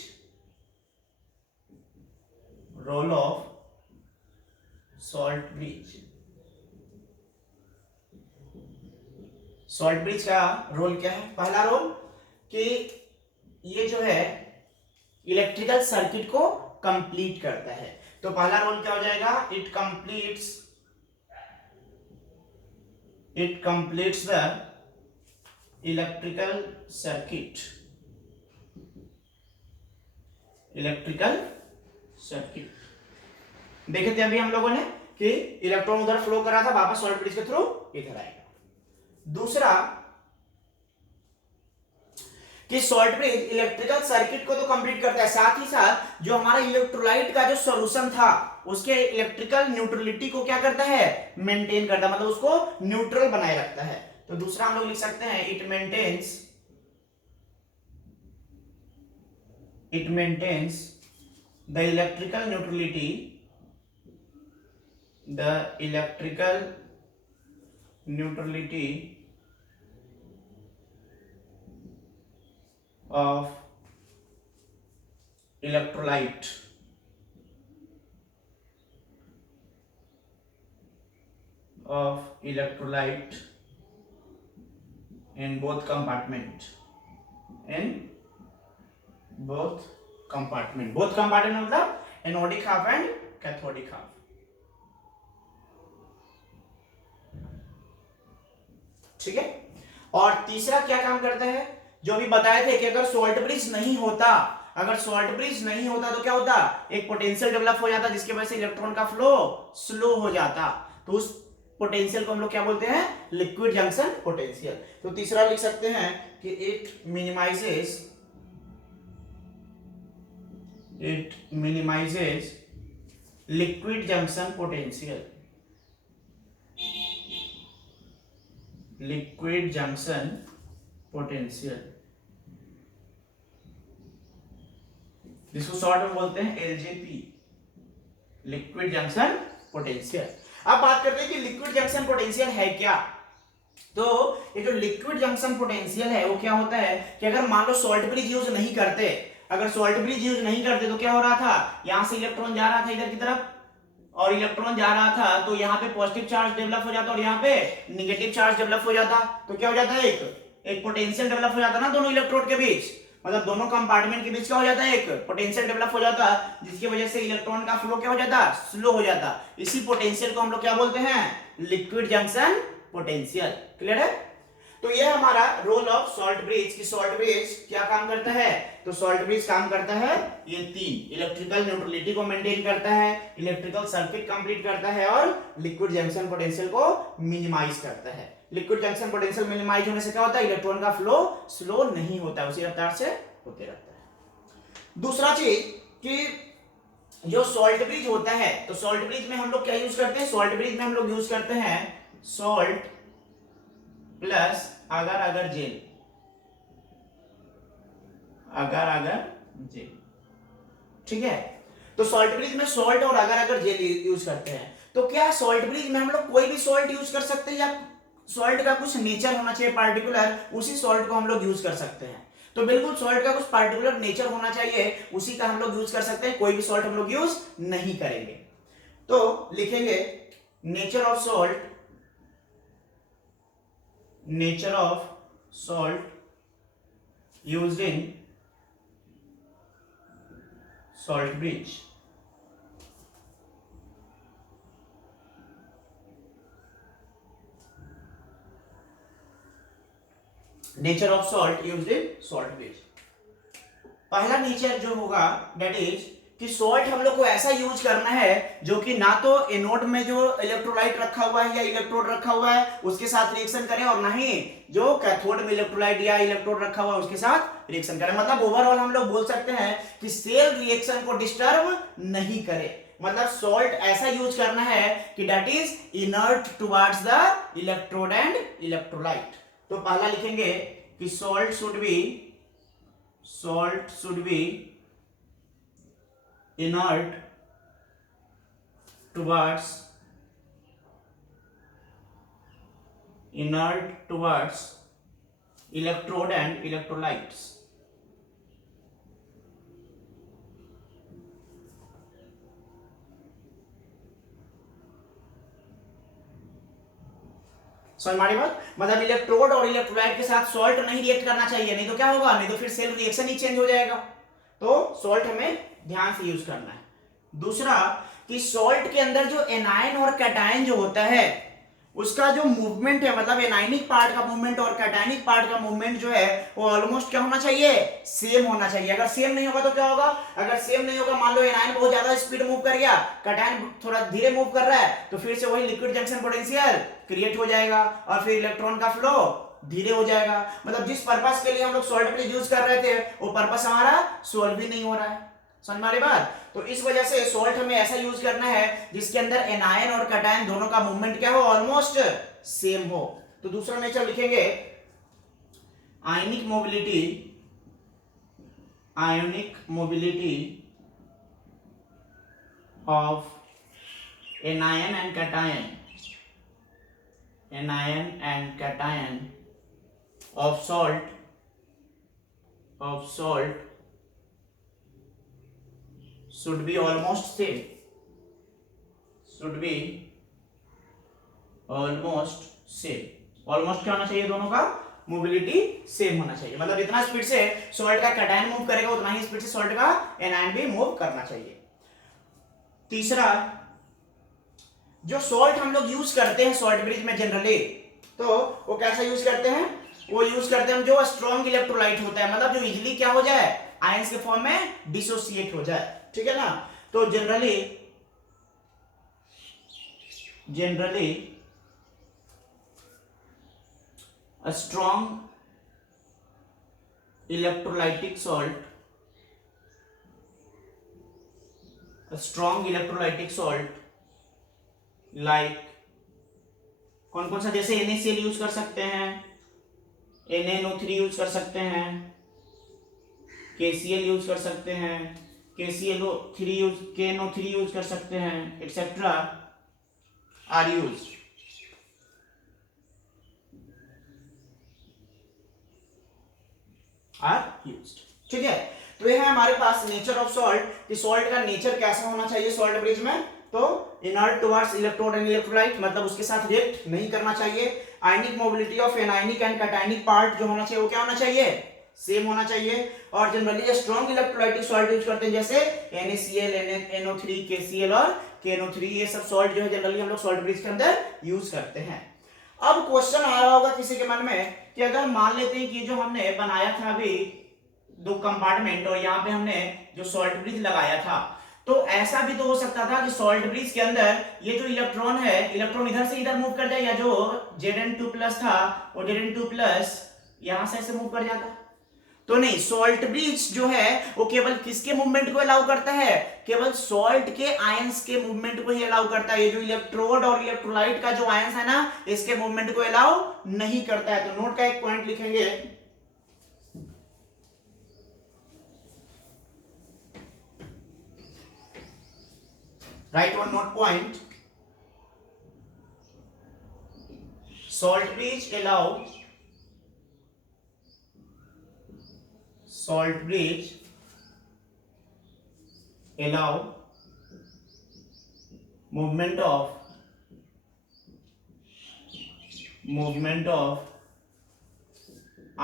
Role of salt bridge, salt bridge का रोल क्या है। पहला रोल कि ये जो है इलेक्ट्रिकल सर्किट को कंप्लीट करता है। तो पहला रोल क्या हो जाएगा, it completes the electrical circuit, देखे थे अभी हम लोगों ने कि इलेक्ट्रॉन उधर फ्लो कर रहा था, वापस सॉल्ट ब्रिज के थ्रू इधर आएगा। दूसरा कि सॉल्ट ब्रिज इलेक्ट्रिकल सर्किट को तो कंप्लीट करता है, साथ ही साथ जो हमारा इलेक्ट्रोलाइट का जो सॉल्यूशन था उसके इलेक्ट्रिकल न्यूट्रलिटी को क्या करता है, मेंटेन करता है, मतलब उसको न्यूट्रल बनाए रखता है। तो दूसरा हम लोग लिख सकते हैं it maintains the electrical neutrality of electrolyte in both compartment, मतलब anodic half and cathodic half. ठीक है। और तीसरा क्या काम करता है, जो अभी बताए थे कि अगर सॉल्ट ब्रिज नहीं होता तो क्या होता, एक पोटेंशियल डेवलप हो जाता जिसकी वजह से इलेक्ट्रॉन का फ्लो स्लो हो जाता। तो उस पोटेंशियल को हम लोग क्या बोलते हैं, लिक्विड जंक्शन पोटेंशियल। तो तीसरा लिख सकते हैं कि it minimises liquid junction potential, जिसको शॉर्ट में बोलते हैं एलजेपी, लिक्विड जंक्शन पोटेंशियल। अब बात करते हैं कि लिक्विड जंक्शन पोटेंशियल है क्या। तो ये जो लिक्विड जंक्शन पोटेंशियल है वो क्या होता है कि अगर मान लो सॉल्ट ब्रिज यूज नहीं करते, तो क्या हो रहा था, यहां से इलेक्ट्रॉन जा रहा था इधर की तरफ और इलेक्ट्रॉन जा रहा था, तो यहाँ पे पॉजिटिव चार्ज डेवलप हो जाता और यहाँ पे निगेटिव चार्ज डेवलप हो जाता। तो क्या हो जाता है, एक पोटेंशियल डेवलप हो जाता ना दोनों इलेक्ट्रोड के बीच, मतलब दोनों कंपार्टमेंट के बीच क्या हो जाता है, एक पोटेंशियल डेवलप हो जाता, जिसकी वजह से इलेक्ट्रॉन का फ्लो क्या हो जाता, स्लो हो जाता। इसी पोटेंशियल को हम लोग क्या बोलते हैं, लिक्विड जंक्शन पोटेंशियल। क्लियर है। तो ये हमारा रोल ऑफ सॉल्ट ब्रिज, की सॉल्ट ब्रिज क्या काम करता है। तो सॉल्ट ब्रिज काम करता है ये तीन, इलेक्ट्रिकल न्यूट्रलिटी को मेंटेन करता है, इलेक्ट्रिकल सर्किट कंप्लीट करता है और लिक्विड जंक्शन पोटेंशियल को मिनिमाइज करता है। लिक्विड जंक्शन पोटेंशियल मिनिमाइज होने से क्या होता है, इलेक्ट्रॉन का फ्लो स्लो नहीं होता है, उसी रफ्तार से होते रहता है। दूसरा चीज कि जो सॉल्ट ब्रिज होता है, तो सॉल्ट ब्रिज में हम लोग क्या यूज करते हैं, सॉल्ट ब्रिज में हम लोग यूज करते हैं सॉल्ट प्लस अगर अगर जेल, अगर अगर जेल, ठीक है। तो सॉल्ट ब्रिज में सॉल्ट और अगर अगर जेल यूज करते हैं। तो क्या सॉल्ट ब्रिज में हम लोग कोई भी सॉल्ट यूज कर सकते हैं, या सॉल्ट का कुछ नेचर होना चाहिए पार्टिकुलर, उसी सॉल्ट को हम लोग यूज कर सकते हैं? तो बिल्कुल सॉल्ट का कुछ पार्टिकुलर नेचर होना चाहिए, उसी का हम लोग यूज कर सकते हैं, कोई भी सॉल्ट हम लोग यूज नहीं करेंगे। तो लिखेंगे nature of salt, nature of salt used in salt bridge. Nature of salt used in salt bridge. पहला नेचर जो होगा दैट इज कि सॉल्ट हम लोग को ऐसा यूज करना है जो कि ना तो एनोड में जो इलेक्ट्रोलाइट रखा हुआ है या इलेक्ट्रोड रखा हुआ है उसके साथ रिएक्शन करे, और ना ही जो कैथोड में इलेक्ट्रोलाइट या इलेक्ट्रोड रखा हुआ है उसके साथ रिएक्शन करे। मतलब ओवरऑल हम लोग बोल सकते हैं कि सेल रिएक्शन को डिस्टर्ब नहीं करे। मतलब सॉल्ट ऐसा यूज करना है कि that is inert towards the electrode and electrolyte. तो पहला लिखेंगे कि salt should be inert towards electrode and electrolytes। समझ हमारी बात, मतलब इलेक्ट्रोड और इलेक्ट्रोलाइट के साथ सॉल्ट नहीं रिएक्ट करना चाहिए, नहीं तो क्या होगा, नहीं तो फिर सेल रिएक्शन ही चेंज हो जाएगा। तो सॉल्ट हमें ध्यान से यूज करना है। दूसरा कि सॉल्ट के अंदर जो एनायन और कैटायन जो होता है उसका जो मूवमेंट है, मतलब एनायनिक पार्ट का मूवमेंट और कैटायनिक पार्ट का मूवमेंट जो है वो ऑलमोस्ट क्या होना चाहिए, सेम होना चाहिए। अगर सेम नहीं होगा तो क्या होगा, अगर सेम नहीं होगा, मान लो एनायन बहुत ज्यादा स्पीड मूव कर गया, कैटायन थोड़ा धीरे मूव कर रहा है, तो फिर से वही लिक्विड जंक्शन पोटेंशियल क्रिएट हो जाएगा और फिर इलेक्ट्रॉन का फ्लो धीरे हो जाएगा। मतलब जिस पर्पस के लिए हम लोग सॉल्ट ब्रिज यूज कर रहे थे वो पर्पस हमारा सॉल्व भी नहीं हो रहा है। समझ में आ रही बात? तो इस वजह से सॉल्ट हमें ऐसा यूज करना है जिसके अंदर एनायन और कैटायन दोनों का मूवमेंट क्या हो, ऑलमोस्ट सेम हो। तो दूसरा नेचर लिखेंगे ionic mobility of anion and cation of salt should be almost same, almost क्या होना चाहिए, दोनों का मोबिलिटी सेम होना चाहिए। मतलब जितना स्पीड से सॉल्ट का कैटायन मूव करेगा उतना ही स्पीड से सॉल्ट का एनायन भी मूव करना चाहिए। तीसरा, जो सॉल्ट हम लोग यूज करते हैं सॉल्ट ब्रिज में जनरली, तो वो कैसा यूज करते हैं, वो यूज करते हैं जो स्ट्रॉन्ग इलेक्ट्रोलाइट होता है, मतलब जो इजीली क्या हो जाए, आयंस के फॉर्म में डिसोसिएट हो जाए, ठीक है ना। तो generally a strong electrolytic salt like कौन कौन सा, जैसे NaCl यूज कर सकते हैं, NaNO3 यूज कर सकते हैं, KCl यूज कर सकते हैं, KNO3 यूज कर सकते हैं, एक्सेट्रा आर यूज। ठीक है। तो ये है हमारे पास नेचर ऑफ सॉल्ट, कि सॉल्ट का नेचर कैसा होना चाहिए सॉल्ट ब्रिज में। तो inert towards electrode and electrolyte, मतलब उसके साथ रिएक्ट नहीं करना चाहिए। Ionic mobility of anionic and cationic part जो होना चाहिए वो क्या होना चाहिए, सेम होना चाहिए। और generally strong electrolytic salt use करते हैं जैसे NaCl, NO3, KCl और KNO3, ये सब सॉल्ट जो है जनरली हम लोग सॉल्ट ब्रिज के अंदर यूज करते हैं। अब क्वेश्चन आया होगा किसी के मन में कि अगर मान लेते हैं कि जो हमने बनाया था अभी 2 कंपार्टमेंट और यहाँ पे हमने जो सॉल्ट ब्रिज लगाया था, तो ऐसा भी तो हो सकता था कि सॉल्ट ब्रिज के अंदर ये जो इलेक्ट्रॉन है, इलेक्ट्रॉन इधर से इधर मूव कर जाए, या जो Zn2+ था वो Zn2+ यहां से ऐसे मूव कर जाता। तो नहीं, सॉल्ट ब्रिज जो है वो केवल किसके मूवमेंट को अलाउ करता है, केवल सॉल्ट के आयंस के मूवमेंट को ही अलाउ करता है। ये जो इलेक्ट्रोड और इलेक्ट्रोलाइट का जो आयंस है ना, इसके मूवमेंट को अलाउ नहीं करता है। तो नोट का एक पॉइंट लिखेंगे, right one note point, salt bridge allow movement of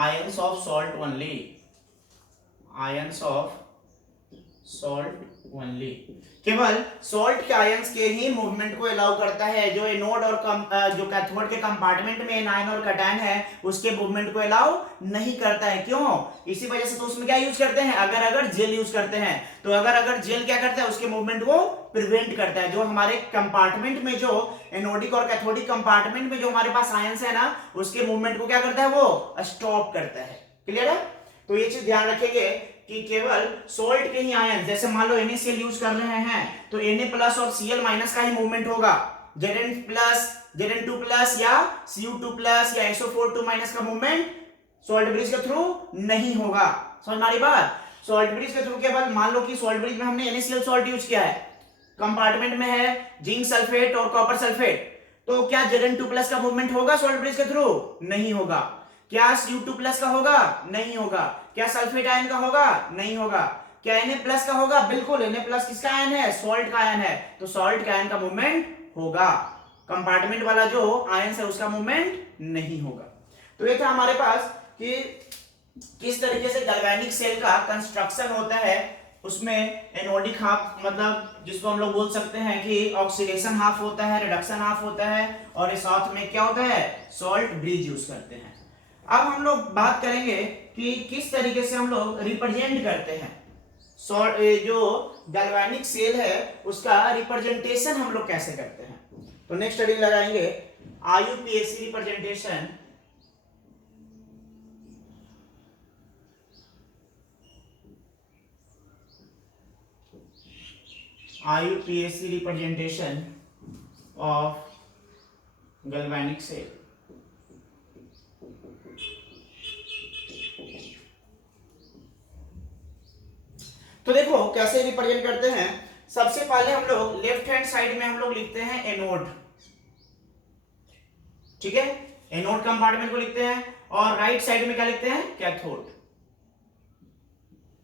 ions of salt only, केवल सॉल्ट के आयंस के ही मूवमेंट को अलाउ करता है। जो एनोड और जो कैथोड के कंपार्टमेंट में एनायन और कैटायन है उसके मूवमेंट को अलाउ नहीं करता है। क्यों? इसी वजह से तो उसमें क्या यूज करते हैं, अगर जेल यूज करते हैं। तो अगर जेल क्या करता है, उसके मूवमेंट को प्रिवेंट करता है। जो हमारे कंपार्टमेंट में, जो एनोडिक और कैथोडिक कंपार्टमेंट में जो हमारे पास आयंस है ना, उसके मूवमेंट को क्या करता है, वो स्टॉप करता है। क्लियर है? तो ये चीज ध्यान रखेंगे कि केवल सोल्ट के ही आयन, जैसे मान लो NaCl यूज कर रहे हैं तो Na+ और Cl- का ही मूवमेंट होगा। Zn+, या Cu2+ या SO4 2- का मूवमेंट सॉल्ट ब्रिज के थ्रू नहीं होगा। समझ में आ रही बात? सॉल्ट ब्रिज के थ्रू केवल, मान लो कि सॉल्ट ब्रिज में हमने NaCl सॉल्ट यूज किया है, कंपार्टमेंट में है जिंक सल्फेट और कॉपर सल्फेट, तो क्या Zn2+ का मूवमेंट होगा सॉल्ट ब्रिज के थ्रू? नहीं होगा। क्या Cu2+ का होगा? नहीं होगा। क्या सल्फेट आयन का होगा? नहीं होगा। क्या Na+ का होगा? बिल्कुल। Na+ किसका आयन है? सॉल्ट का आयन है। तो सॉल्ट के आयन का मूवमेंट होगा, कंपार्टमेंट वाला जो आयन है उसका मूवमेंट नहीं होगा। तो ये था हमारे पास कि किस तरीके से गैल्वेनिक सेल का कंस्ट्रक्शन होता है। उसमें एनोडिक हाफ, मतलब जिसको हम लोग बोल सकते हैं कि ऑक्सीडेशन हाफ होता है, रिडक्शन हाफ होता है, और इस साथ में क्या होता है, सॉल्ट ब्रिज यूज करते हैं। अब हम लोग बात करेंगे कि किस तरीके से हम लोग रिप्रेजेंट करते हैं जो गैल्वेनिक सेल है उसका रिप्रेजेंटेशन हम लोग कैसे करते हैं। तो नेक्स्ट हेडिंग लगाएंगे IUPAC representation, IUPAC representation of galvanic cell। तो देखो कैसे रिप्रेजेंट करते हैं। सबसे पहले हम लोग लेफ्ट हैंड साइड में हम लोग लिखते हैं एनोड, ठीक है, एनोड कंपार्टमेंट को लिखते हैं, और राइट साइड में क्या लिखते हैं, कैथोड।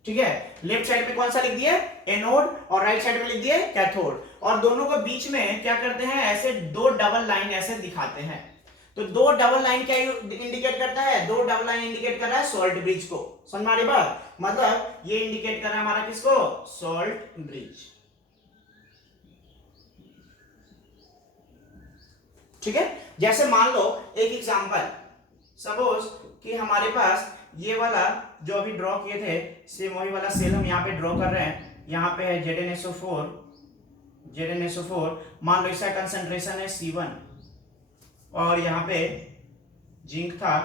ठीक है, लेफ्ट साइड में कौन सा लिख दिए, एनोड, और राइट साइड में लिख दिए कैथोड, और दोनों को बीच में क्या करते हैं, ऐसे दो डबल लाइन ऐसे दिखाते हैं। तो दो डबल लाइन क्या इंडिकेट करता है, दो डबल लाइन इंडिकेट कर रहा है सॉल्ट ब्रिज को। समझ में आ रही बात? मतलब ये इंडिकेट कर रहा है हमारा किसको, सॉल्ट ब्रिज। ठीक है, जैसे मान लो एक एग्जांपल, सपोज कि हमारे पास ये वाला जो अभी ड्रॉ किए थे, सेम वही वाला सेल हम यहाँ पे ड्रॉ कर रहे हैं। यहाँ पे है ZnSO4, मान लो इसका कंसंट्रेशन है C1, और यहाँ पे जिंक था,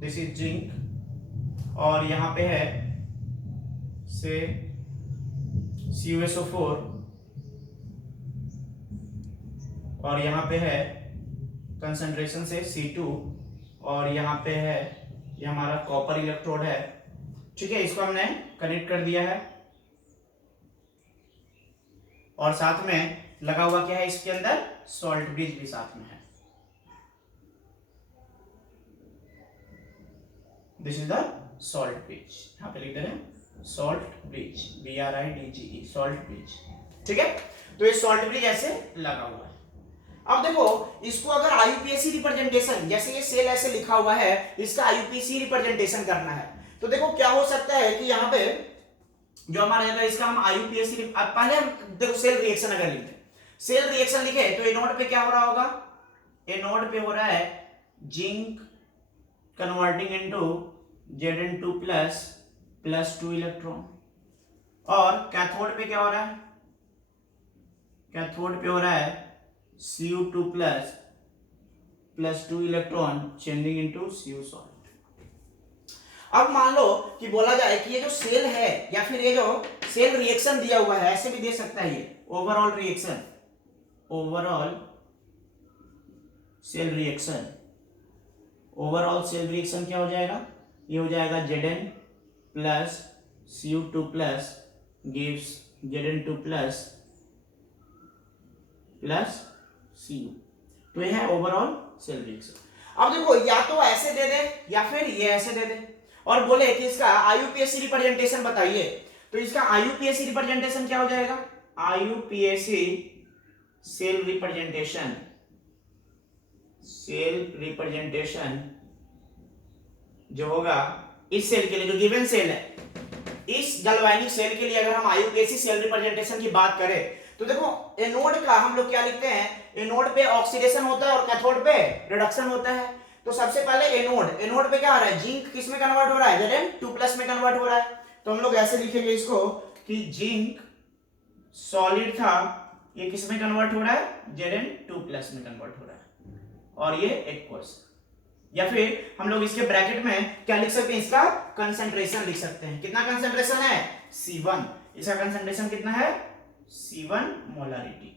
दिस इज जिंक, और यहाँ पे है से CuSO4, और यहाँ पे है कंसंट्रेशन से C2, और यहाँ पे है ये हमारा कॉपर इलेक्ट्रोड है। ठीक है, इसको हमने कनेक्ट कर दिया है, और साथ में लगा हुआ क्या है, इसके अंदर सॉल्ट ब्रिज भी साथ में है। This is the salt bridge, यहाँ पे लिख दे रहे हैं salt bridge, BRIDGE, salt bridge. ठीक है, तो ये सॉल्ट ब्रिज ऐसे लगा हुआ है। अब देखो इसको अगर IUPAC रिप्रेजेंटेशन, जैसे ये सेल ऐसे लिखा हुआ है, इसका IUPAC रिप्रेजेंटेशन करना है, तो देखो क्या हो सकता है कि यहाँ पे जो हमारा है इसका हम IUPAC, पहले हम देखो सेल रिएक्शन अगर लिखे, सेल रिएक्शन लिखे तो एनोड पे क्या हो रहा होगा, एनोड पे हो रहा है zinc converting into Zn2+ +2 electron. और कैथोड पे क्या हो रहा है, कैथोड पे हो रहा है Cu2 plus 2 electron changing into Cu salt. अब मान लो कि बोला जाए कि ये जो सेल है या फिर ये जो सेल रिएक्शन दिया हुआ है, ऐसे भी दे सकता है ये overall reaction, overall cell reaction, overall cell reaction क्या हो जाएगा, ये हो जाएगा Zn plus Cu2 plus gives Zn2 plus Cu। तो ये है ओवरऑल सेल रिएक्शन। अब देखो या तो ऐसे दे दे या फिर ये ऐसे दे दे और बोले कि इसका आईयूपीएसी रिप्रेजेंटेशन बताइए, तो इसका आईयूपीएसी रिप्रेजेंटेशन क्या हो जाएगा, IUPAC cell representation, cell representation जो होगा इस सेल के लिए, जो गिवन सेल है, इस गैल्वेनिक सेल के लिए अगर हम आईयूपीएसी सेल रिप्रेजेंटेशन की बात करें तो देखो एनोड का हम लोग क्या लिखते हैं, एनोड पे ऑक्सीडेशन होता है और कैथोड पे रिडक्शन होता है। तो सबसे पहले एनोड, एनोड पे क्या हो रहा है, जिंक किस में कन्वर्ट हो रहा है, Zn2+ में कन्वर्ट हो रहा है। तो हम लोग ऐसे लिखेंगे इसको कि जिंक सॉलिड था, ये किस में कन्वर्ट हो रहा है, Zn2+ में कन्वर्ट हो रहा है और ये एक्वस। या फिर हम लोग इसके ब्रैकेट में क्या लिख सकते हैं, इसका कंसंट्रेशन लिख सकते हैं। कितना कंसंट्रेशन है, C1, इसका कंसंट्रेशन कितना है, C1 मोलारिटी।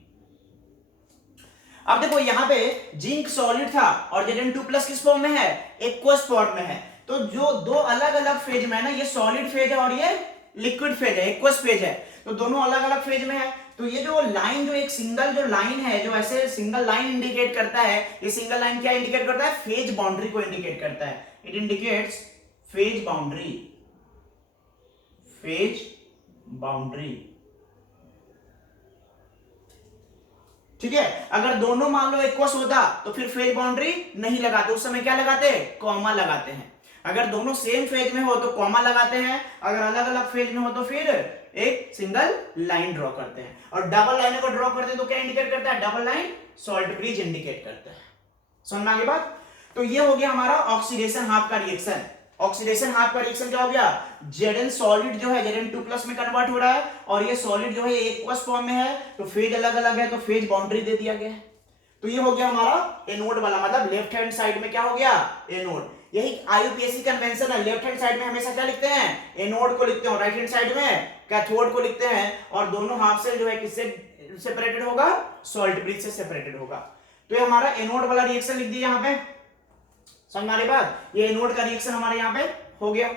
अब देखो यहां पे जिंक सॉलिड था और Zn2+ किस फॉर्म में है, एक्वस फॉर्म में है। तो जो दो अलग अलग फेज में है ना, ये सॉलिड फेज है और ये लिक्विड फेज है, एक्वस फेज है, तो दोनों अलग अलग फेज में है। तो ये जो लाइन, जो एक सिंगल जो लाइन है, जो ऐसे सिंगल लाइन इंडिकेट करता है, ये सिंगल लाइन क्या इंडिकेट करता है, फेज बाउंड्री को इंडिकेट करता है। It indicates phase boundary, phase boundary. ठीक है, अगर दोनों मान लो एक्वस होता तो फिर फेज बाउंड्री नहीं लगाते, उस समय क्या लगाते, कॉमा लगाते हैं। अगर दोनों सेम फेज में हो तो कॉमा लगाते हैं, अगर अलग अलग फेज में हो तो फिर एक सिंगल लाइन ड्रॉ करते हैं। और डबल लाइन को ड्रॉ करते हैं तो क्या इंडिकेट करता है, double line salt bridge indicate करता है। समझ में आ गई बात। तो ये हो गया हमारा ऑक्सीडेशन हाफ का रिएक्शन। ऑक्सीडेशन हाफ का रिएक्शन क्या हो गया, Zn सॉलिड जो है Zn2+ में कन्वर्ट हो रहा है और ये सॉलिड जो है एक्वस फॉर्म में है, तो फेज अलग अलग है तो फेज बाउंड्री दे दिया गया है। तो ये हो गया हमारा एनोड वाला, मतलब लेफ्ट हैंड साइड में क्या हो गया, एनोड। यही आईयूपीएसी कन्वेंशन है, लेफ्ट हैंड साइड में हमेशा क्या लिखते हैं, एनोड को लिखते हैं, राइट हैंड साइड में कैथोड को लिखते हैं। और दोनों हाफ सेल जो है किससे सेपरेटेड होगा, सॉल्ट ब्रिज से सेपरेटेड होगा। तो ये हमारा एनोड वाला रिएक्शन लिख दिया यहाँ पे। समझने के बाद ये एनोड का रिएक्शन हमारे यहाँ पे हो गया।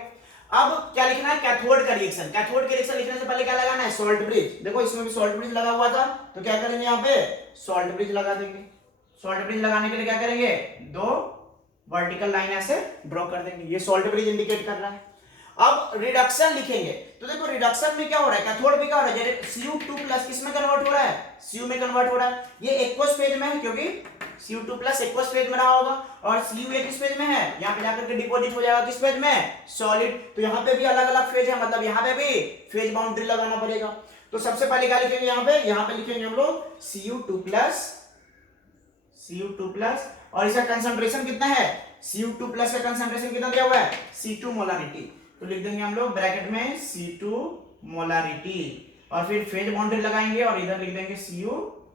अब क्या लिखना है, कैथोड का रिएक्शन। कैथोड का रिएक्शन लिखने से पहले क्या लगाना है, सॉल्ट ब्रिज। देखो इसमें भी सॉल्ट ब्रिज लगा हुआ था, तो क्या करेंगे यहाँ पे, सॉल्ट ब्रिज लगा देंगे। सॉल्ट ब्रिज लगाने के लिए क्या करेंगे, दो वर्टिकल लाइन ऐसे ड्रॉ कर देंगे, ये सॉल्ट ब्रिज इंडिकेट कर रहा है। अब रिडक्शन लिखेंगे, तो देखो रिडक्शन में क्या हो रहा है, कैथोड में क्या हो रहा है, Cu2+ किस में कन्वर्ट हो रहा है, Cu में कन्वर्ट हो रहा है। ये एक्वस फेज में है क्योंकि Cu2+ एक्वस फेज में रहा होगा, और Cu किस फेज में है, यहाँ पे जाकर के डिपॉजिट हो जाएगा किस फेज में, सॉलिड। तो यहाँ पे भी अलग अलग फेज है, मतलब यहाँ पे भी फेज बाउंड्री लगाना पड़ेगा। तो सबसे पहले क्या लिखेंगे यहाँ पे लिखेंगे हम लोग Cu2+, Cu2+, और इसका कंसंट्रेशन कितना है, Cu2+ का कंसंट्रेशन कितना दिया हुआ है, C2 मोलारिटी। तो लिख देंगे हम लोग ब्रैकेट में C2 मोलारिटी, और फिर फेज बाउंड्री लगाएंगे और इधर लिख देंगे Cu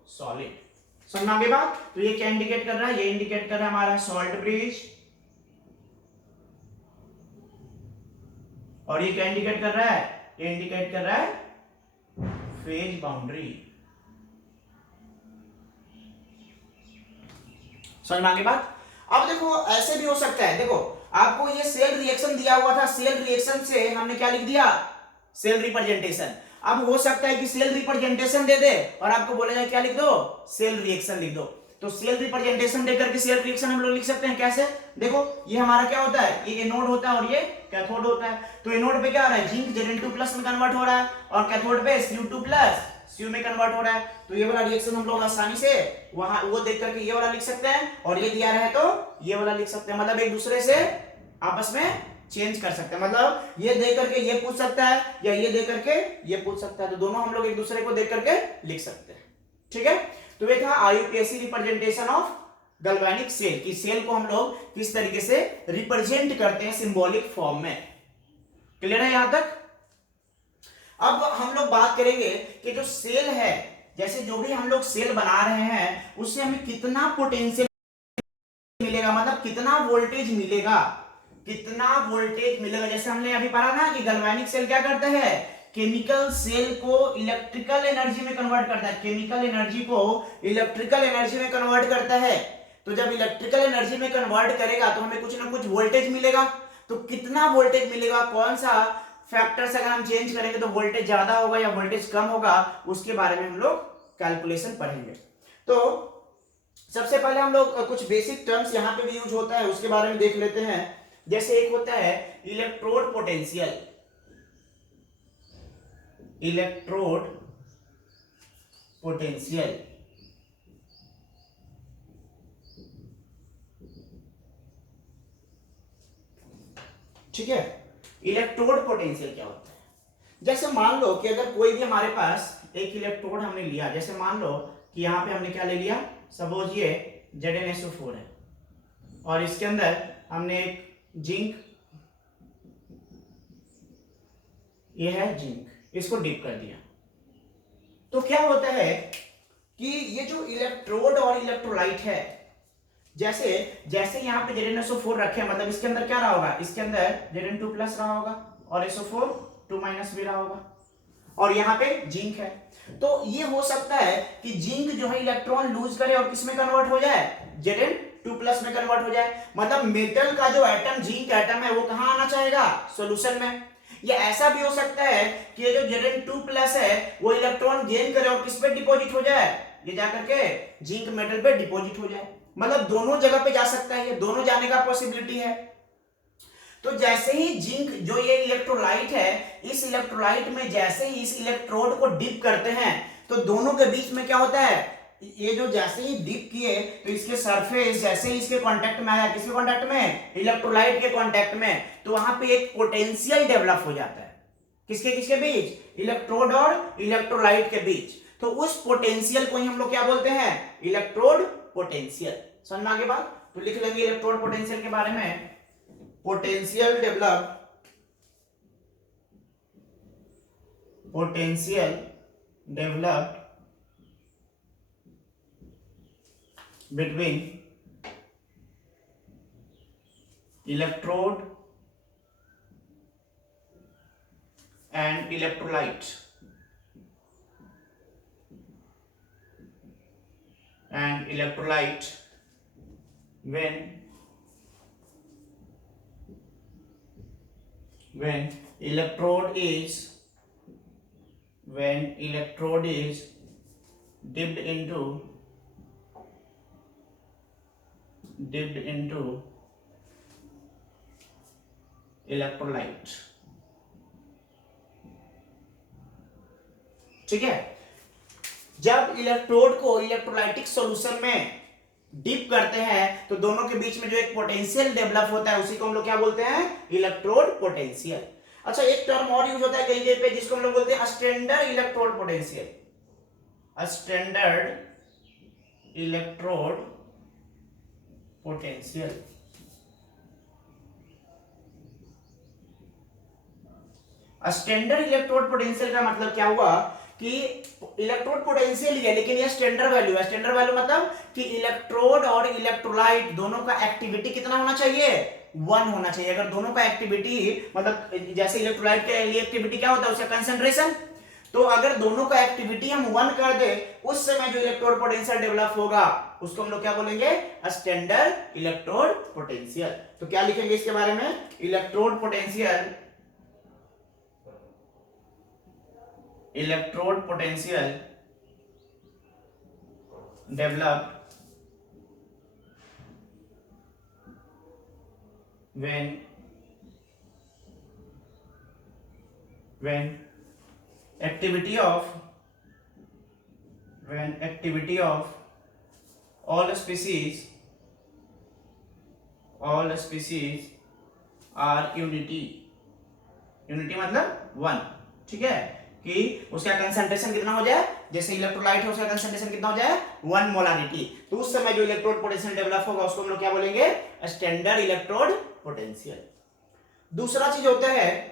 सॉलिड। समझना के बाद, तो ये क्या इंडिकेट कर रहा है, ये इंडिकेट कर रहा है हमारा सॉल्ट ब्रिज, और ये क्या इंडिकेट कर रहा है, ये इंडिकेट कर रहा है फेज बाउंड्री। समझ में आ गई बात। अब देखो ऐसे भी हो सकता है, देखो आपको ये सेल रिएक्शन दिया हुआ था, सेल रिएक्शन से हमने क्या लिख दिया, सेल रिप्रेजेंटेशन। अब हो सकता है कि सेल रिप्रेजेंटेशन दे दे और आपको बोला जाए क्या लिख दो, सेल रिएक्शन लिख दो। तो सेल रिप्रेजेंटेशन देकर के सेल रिएक्शन हम लोग लिख सकते हैं कैसे, देखो ये हमारा क्या होता है, ये एनोड होता है और ये कैथोड होता है। तो एनोड पे क्या हो रहा है, जिंक Zn2+ में कन्वर्ट हो रहा है और कैथोड पे Cu2+ Cu में कन्वर्ट हो रहा है। तो ये वाला रिएक्शन हम लोग आसानी से वहां वो देख करके ये वाला लिख सकते हैं, और ये दिया रहे तो ये वाला लिख सकते हैं, मतलब एक दूसरे से आपस में चेंज कर सकते हैं। मतलब ये देख करके ये पूछ सकता है या ये देख करके ये पूछ सकता है, तो दोनों हम लोग एक दूसरे को देख करके लिख सकते हैं। ठीक है, तो ये था IUPAC representation of galvanic cell, कि सेल को हम लोग किस तरीके से रिप्रेजेंट करते हैं सिंबॉलिक फॉर्म में। क्लियर है यहां तक। अब हम लोग बात करेंगे कि जो सेल है, जैसे जो भी हम लोग सेल बना रहे हैं उससे हमें कितना पोटेंशियल मिलेगा, मतलब कितना वोल्टेज मिलेगा, कितना वोल्टेज मिलेगा। जैसे हमने अभी पढ़ा ना कि गैल्वेनिक सेल क्या करता है, केमिकल सेल को इलेक्ट्रिकल एनर्जी में कन्वर्ट करता है, केमिकल एनर्जी को इलेक्ट्रिकल एनर्जी में कन्वर्ट करता है। तो जब इलेक्ट्रिकल एनर्जी में कन्वर्ट करेगा तो हमें कुछ ना कुछ वोल्टेज मिलेगा। तो कितना वोल्टेज मिलेगा, कौन सा फैक्टर्स अगर हम चेंज करेंगे तो वोल्टेज ज्यादा होगा या वोल्टेज कम होगा, उसके बारे में हम लोग कैलकुलेशन पढ़ेंगे। तो सबसे पहले हम लोग कुछ बेसिक टर्म्स यहां पे भी यूज होता है उसके बारे में देख लेते हैं। जैसे एक होता है इलेक्ट्रोड पोटेंशियल, इलेक्ट्रोड पोटेंशियल, ठीक है। इलेक्ट्रोड पोटेंशियल क्या होता है, जैसे मान लो कि अगर कोई भी हमारे पास एक इलेक्ट्रोड हमने लिया, जैसे मान लो कि यहां पे हमने क्या ले लिया, सपोज ये ZnSO4 है और इसके अंदर हमने एक जिंक, ये है जिंक, इसको डिप कर दिया। तो क्या होता है कि ये जो इलेक्ट्रोड और इलेक्ट्रोलाइट है, जैसे जैसे यहाँ पे ZnSO4 रखे, मतलब इसके अंदर क्या रहा होगा, इसके अंदर Zn2 प्लस रहा होगा और SO4 2 माइनस भी रहा होगा और यहाँ पे जिंक है। तो ये हो सकता है कि जिंक जो है इलेक्ट्रॉन लूज करे और किस में कन्वर्ट हो जाए, Zn2 प्लस में कन्वर्ट हो जाए। मतलब मेटल का जो एटम, जिंक एटम है, वो कहां आना चाहेगा, सॉल्यूशन में। या ऐसा भी हो सकता है कि ये जो Zn2 प्लस है वो इलेक्ट्रॉन गेन करे और किस पे डिपॉजिट हो जाए, ये जाकर के जिंक मेटल पे डिपॉजिट हो जाए। मतलब दोनों जगह पे जा सकता है, ये दोनों जाने का पॉसिबिलिटी है। तो जैसे ही जिंक जो ये इलेक्ट्रोलाइट है, इस इलेक्ट्रोलाइट में जैसे ही इस इलेक्ट्रोड को डिप करते हैं तो दोनों के बीच में क्या होता है, ये जो जैसे ही डिप किए तो इसके सरफेस जैसे ही इसके कांटेक्ट में आया, किसके कांटेक्ट में, इलेक्ट्रोलाइट के कांटेक्ट में, तो वहां पे एक पोटेंशियल डेवलप हो जाता है। किसके किसके बीच, इलेक्ट्रोड और इलेक्ट्रोलाइट के बीच। तो उस पोटेंशियल को ही हम लोग क्या बोलते हैं, इलेक्ट्रोड पोटेंशियल। समझ में आगे बात, तो लिख लेंगे इलेक्ट्रोड पोटेंशियल के बारे में, potential develop, potential developed between electrode and electrolyte when electrode is dipped into electrolyte, ठीक है। जब इलेक्ट्रोड को इलेक्ट्रोलाइटिक सॉल्यूशन में डिप करते हैं तो दोनों के बीच में जो एक पोटेंशियल डेवलप होता है उसी को हम लोग क्या बोलते हैं, इलेक्ट्रोड पोटेंशियल। अच्छा, एक टर्म और यूज होता है कहीं कहीं पे जिसको हम लोग बोलते हैं standard electrode potential, standard electrode potential. Standard electrode potential का मतलब क्या हुआ कि इलेक्ट्रोड पोटेंशियल ही है लेकिन ये स्टैंडर्ड वैल्यू है। स्टैंडर्ड वैल्यू मतलब कि इलेक्ट्रोड और इलेक्ट्रोलाइट दोनों का एक्टिविटी कितना होना चाहिए, 1 होना चाहिए। अगर दोनों का एक्टिविटी, मतलब जैसे इलेक्ट्रोलाइट के लिए एक्टिविटी क्या होता है, उसका कंसंट्रेशन, तो अगर दोनों का एक्टिविटी हम 1 कर दे, उस समय जो इलेक्ट्रोड पोटेंशियल डेवलप होगा उसको हम लोग क्या बोलेंगे, स्टैंडर्ड इलेक्ट्रोड पोटेंशियल। तो क्या लिखेंगे इसके बारे में, electrode potential, electrode potential developed when activity of all species are unity मतलब 1, ठीक है, कि उसका कंसंट्रेशन कितना हो जाए, जैसे इलेक्ट्रोलाइट है उसका कंसंट्रेशन कितना हो जाए, 1 मोलारिटी। तो उस समय जो इलेक्ट्रोड पोटेंशियल डेवलप होगा उसको हम लोग क्या बोलेंगे, स्टैंडर्ड इलेक्ट्रोड पोटेंशियल। दूसरा चीज होता है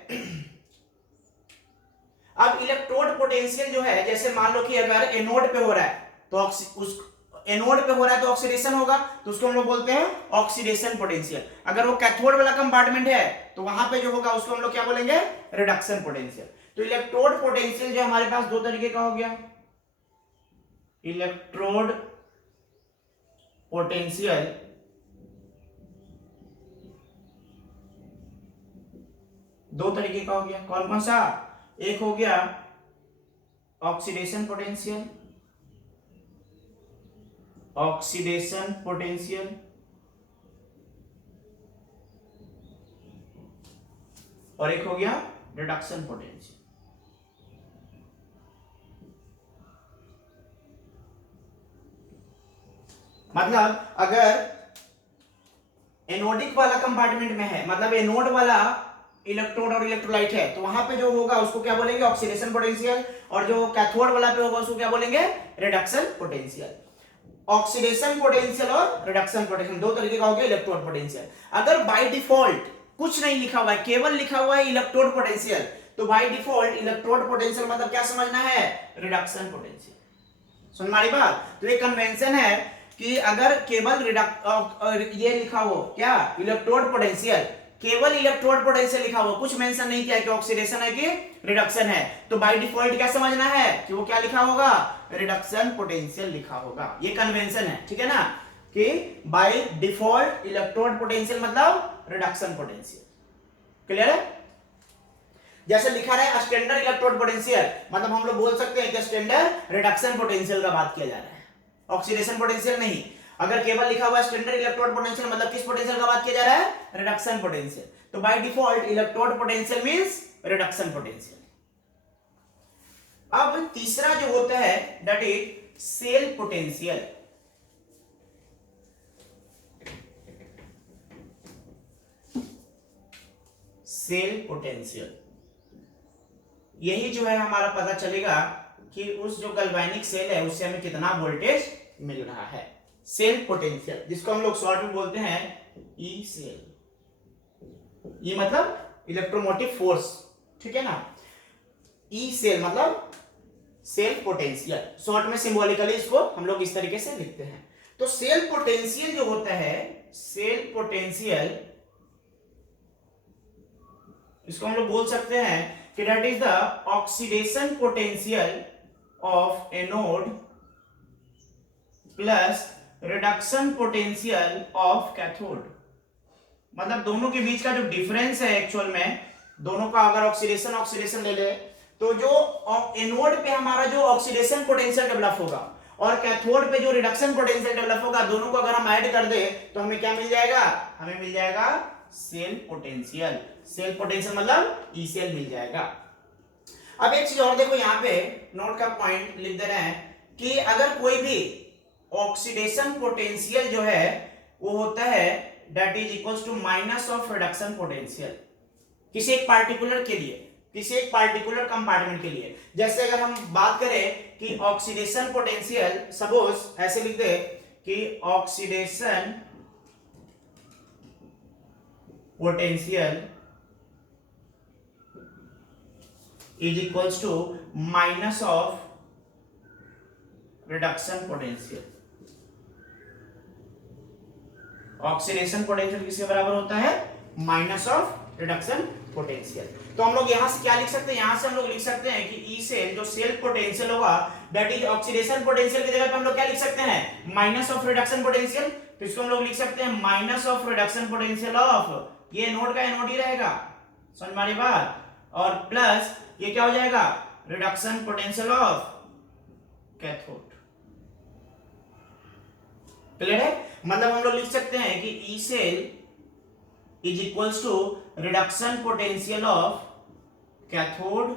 अब इलेक्ट्रोड पोटेंशियल जो है, जैसे मान लो कि अगर एनोड पे हो रहा है तो उस एनोड पे हो रहा है तो ऑक्सीडेशन होगा, तो उसको हम लोग बोलते हैं ऑक्सीडेशन पोटेंशियल। अगर वो कैथोड वाला कंपार्टमेंट है तो वहां पे जो होगा उसको हम लोग क्या बोलेंगे, रिडक्शन पोटेंशियल। तो इलेक्ट्रोड पोटेंशियल जो हमारे पास दो तरीके का हो गया, इलेक्ट्रोड पोटेंशियल दो तरीके का हो गया। कौन कौन सा? एक हो गया ऑक्सीडेशन पोटेंशियल, ऑक्सीडेशन पोटेंशियल, और एक हो गया रिडक्शन पोटेंशियल। मतलब अगर एनोडिक वाला कंपार्टमेंट में है, मतलब एनोड वाला इलेक्ट्रोड और इलेक्ट्रोलाइट है, तो वहां पे जो होगा उसको क्या बोलेंगे, ऑक्सीडेशन पोटेंशियल, और जो कैथोड वाला पे होगा उसको क्या बोलेंगे, रिडक्शन पोटेंशियल। ऑक्सीडेशन पोटेंशियल और रिडक्शन पोटेंशियल दो तरीके का हो गया इलेक्ट्रोड पोटेंशियल। अगर बाय डिफॉल्ट कुछ नहीं लिखा हुआ है, केवल लिखा हुआ है इलेक्ट्रोड पोटेंशियल, तो बाय डिफॉल्ट इलेक्ट्रोड पोटेंशियल मतलब क्या समझना है, रिडक्शन पोटेंशियल। सुन हमारी बात। तो ये कन्वेंशन है कि अगर केवल ये लिखा हो क्या, इलेक्ट्रोड पोटेंशियल, केवल इलेक्ट्रोड पोटेंशियल लिखा हो, कुछ मेंशन नहीं किया कि ऑक्सीडेशन है कि रिडक्शन है, तो बाय डिफॉल्ट क्या समझना है कि वो क्या लिखा होगा, रिडक्शन पोटेंशियल लिखा होगा। ये कन्वेंशन है, ठीक है ना, कि बाय डिफॉल्ट इलेक्ट्रोड पोटेंशियल मतलब रिडक्शन पोटेंशियल। क्लियर है? जैसे लिखा रहा है स्टैंडर्ड इलेक्ट्रोड पोटेंशियल, मतलब हम लोग बोल सकते हैं कि स्टैंडर्ड रिडक्शन पोटेंशियल का बात किया जा रहा है, ऑक्सीडेशन पोटेंशियल नहीं। अगर केवल लिखा हुआ है स्टैंडर्ड इलेक्ट्रोड पोटेंशियल, मतलब किस पोटेंशियल का बात किया जा रहा है, रिडक्शन पोटेंशियल। तो by default electrode potential means reduction potential. अब तीसरा जो होता है that is cell potential. Cell potential, यही जो है हमारा पता चलेगा कि उस जो गैल्वेनिक सेल है उससे हमें कितना वोल्टेज मिल रहा है। सेल पोटेंशियल, जिसको हम लोग शॉर्ट में बोलते हैं ई सेल। ये मतलब इलेक्ट्रोमोटिव फोर्स, ठीक है ना। ई सेल मतलब सेल पोटेंशियल, शॉर्ट में सिंबॉलिकली इसको हम लोग इस तरीके से लिखते हैं। तो सेल पोटेंशियल जो होता है, सेल पोटेंशियल, इसको हम लोग बोल सकते हैं कि that is the oxidation potential of anode plus reduction potential of cathode. मतलब दोनों के बीच का जो डिफरेंस है एक्चुअल में, दोनों का अगर ऑक्सीडेशन ऑक्सीडेशन ले ले, तो जो एनोड पे हमारा जो ऑक्सीडेशन पोटेंशियल डेवलप होगा और कैथोड पे जो रिडक्शन पोटेंशियल डेवलप होगा, दोनों को अगर हम ऐड कर दे तो हमें क्या मिल जाएगा, हमें मिल जाएगा सेल पोटेंशियल। सेल पोटेंशियल मतलब ई सेल मिल जाएगा। अब एक चीज और देखो, यहां पे नोट का पॉइंट लिख दे रहे हैं कि अगर कोई भी ऑक्सीडेशन पोटेंशियल जो है वो होता है that is equals to minus of reduction potential किसी एक पार्टिकुलर के लिए, किसी एक पार्टिकुलर कंपार्टमेंट के लिए। जैसे अगर हम बात करें कि ऑक्सीडेशन पोटेंशियल, सपोज ऐसे लिख दे कि oxidation potential is equals to minus of reduction potential. Oxidation potential किसके बराबर होता है, माइनस ऑफ रिडक्शन पोटेंशियल। तो हम लोग यहां से क्या लिख सकते हैं, यहां से हम लोग लिख सकते हैं कि ई सेल जो सेल पोटेंशियल होगा दैट इज ऑक्सीडेशन पोटेंशियल की जगह पे हम लोग क्या लिख सकते हैं, माइनस ऑफ रिडक्शन पोटेंशियल। तो इसको हम लोग लिख सकते हैं minus of reduction potential of, ये नोड का एनोड ही रहेगा, समझ हमारी बात, और प्लस ये क्या हो जाएगा, reduction potential of cathode. Clear है? मतलब हम लोग लिख सकते हैं कि E cell is equals to reduction potential of cathode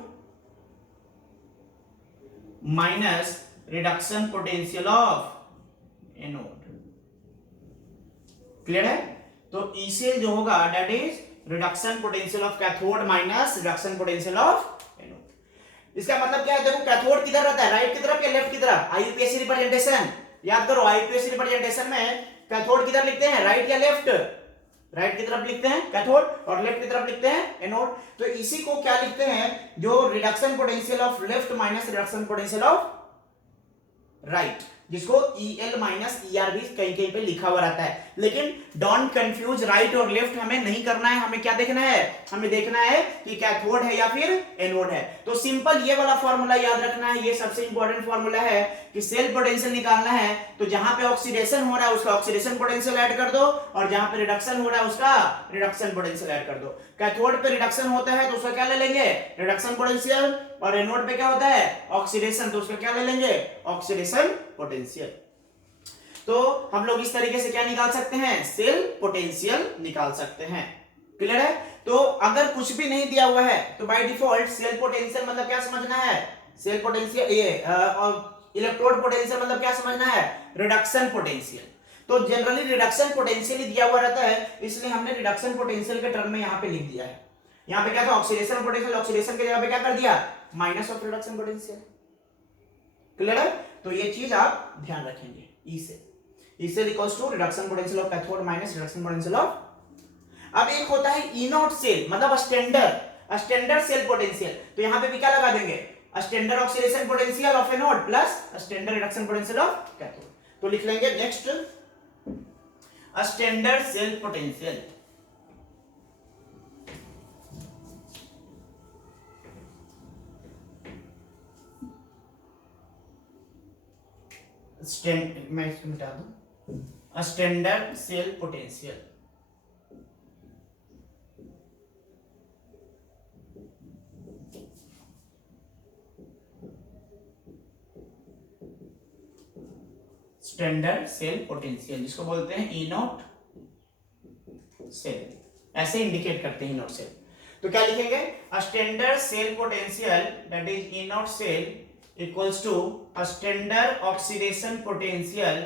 minus reduction potential of anode. Clear है? तो ई सेल जो होगा that is reduction potential of cathode minus reduction potential of anode. इसका मतलब क्या है, देखो कैथोड किधर रहता है, राइट की तरफ या लेफ्ट की तरफ, आईयूपीएसी रिप्रेजेंटेशन याद करो, आईयूपीएसी रिप्रेजेंटेशन में कैथोड किधर लिखते हैं, राइट या लेफ्ट, राइट की तरफ लिखते हैं कैथोड और लेफ्ट की तरफ लिखते हैं एनोड। तो इसी को क्या लिखते हैं, जो reduction potential of left minus reduction potential of right, जिसको EL माइनस ER भी कहीं कहीं पे लिखा हुआ रहता है। लेकिन डोंट कंफ्यूज राइट और लेफ्ट, हमें नहीं करना है। हमें क्या देखना है, हमें देखना है कि कैथोड है या फिर एनोड है। तो सिंपल ये वाला फॉर्मूला याद रखना है, ये सबसे इंपॉर्टेंट फॉर्मूला है कि सेल पोटेंशियल निकालना है तो जहां पे ऑक्सीडेशन हो रहा है उसका ऑक्सीडेशन पोटेंशियल ऐड कर दो, और जहां पे रिडक्शन हो रहा है उसका रिडक्शन पोटेंशियल ऐड कर दो। कैथोड पे रिडक्शन होता है तो उसका क्या ले लेंगे, रिडक्शन पोटेंशियल, और एनोड पे क्या होता है ऑक्सीडेशन, तो उसका क्या ले लेंगे, ऑक्सीडेशन पोटेंशियल। तो हम लोग इस तरीके से क्या निकाल सकते हैं, सेल पोटेंशियल निकाल सकते हैं। क्लियर है। तो अगर कुछ भी नहीं दिया हुआ है तो बाय डिफॉल्ट सेल पोटेंशियल मतलब क्या समझना है, सेल पोटेंशियल ये इलेक्ट्रोड पोटेंशियल मतलब क्या समझना है, रिडक्शन पोटेंशियल। तो जनरली रिडक्शन पोटेंशियल ही दिया हुआ रहता है, इसलिए हमने रिडक्शन पोटेंशियल के टर्म में यहां पे लिख दिया है। यहां पे क्या था, ऑक्सीडेशन पोटेंशियल, ऑक्सीडेशन की जगह पे क्या कर दिया, minus of reduction potential. Clear है। तो ये चीज आप ध्यान रखेंगे, ई से equals to reduction potential of cathode minus reduction potential of. अब एक होता है ई नॉट सेल मतलब स्टैंडर्ड सेल पोटेंशियल, तो यहां पे भी क्या लगा देंगे, standard oxidation potential of anode plus standard reduction potential of cathode. तो लिख लेंगे नेक्स्ट स्टैंडर्ड सेल पोटेंशियल, मैं इसको मिटा दूं, standard cell potential. Standard cell potential जिसको बोलते हैं ई नॉट सेल, ऐसे इंडिकेट करते हैं ई नॉट सेल। तो क्या लिखेंगे, standard cell potential that is E naught cell equals to a standard oxidation potential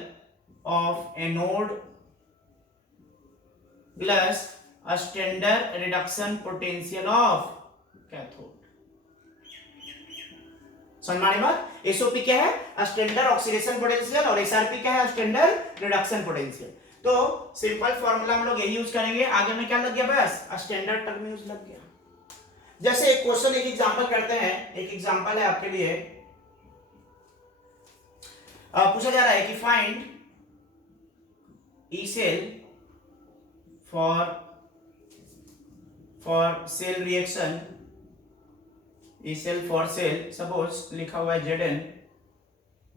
of anode plus a standard reduction potential of cathode। समझ में बात, एसओपी क्या है, स्टैंडर्ड ऑक्सीडेशन पोटेंशियल, और एसआरपी क्या है, स्टैंडर्ड रिडक्शन पोटेंशियल। तो सिंपल फॉर्मूला हम लोग यही यूज करेंगे। आगे में क्या लग गया, बस स्टैंडर्ड टर्म यूज लग गया। जैसे एक क्वेश्चन, एक एग्जांपल करते हैं, एक एग्जांपल है आपके लिए, पूछा जा रहा है कि find E cell for cell reaction, E cell for cell, suppose लिखा हुआ है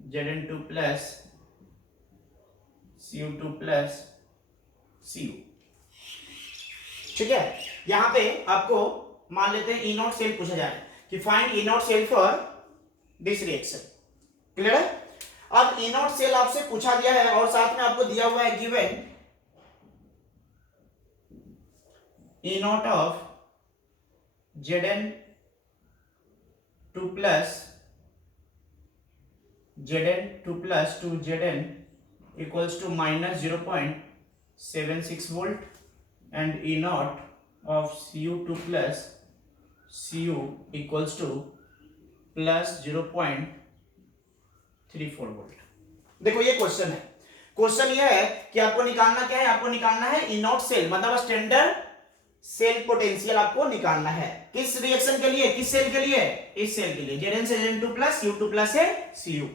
Zn2 plus Cu2 plus Cu। ठीक है, यहां पे आपको मान लेते हैं ई नॉट सेल पूछा जा रहा है कि find E naught cell for this reaction. Clear है। अब ई नॉट सेल आपसे पूछा गया है और साथ में आपको दिया हुआ है given E not of Zn2 plus 2 Zn equals to minus 0.76 volt and E naught of Cu2 plus Cu equals to plus 0.34 volt। देखो ये क्वेश्चन है, क्वेश्चन ये है कि आपको निकालना क्या है, आपको निकालना है ई नॉट सेल मतलब स्टैंडर्ड सेल पोटेंशियल आपको निकालना है। किस रिएक्शन के लिए, किस सेल के लिए, इस सेल के लिए, Zn से Zn2 प्लस Cu2 प्लस है Cu,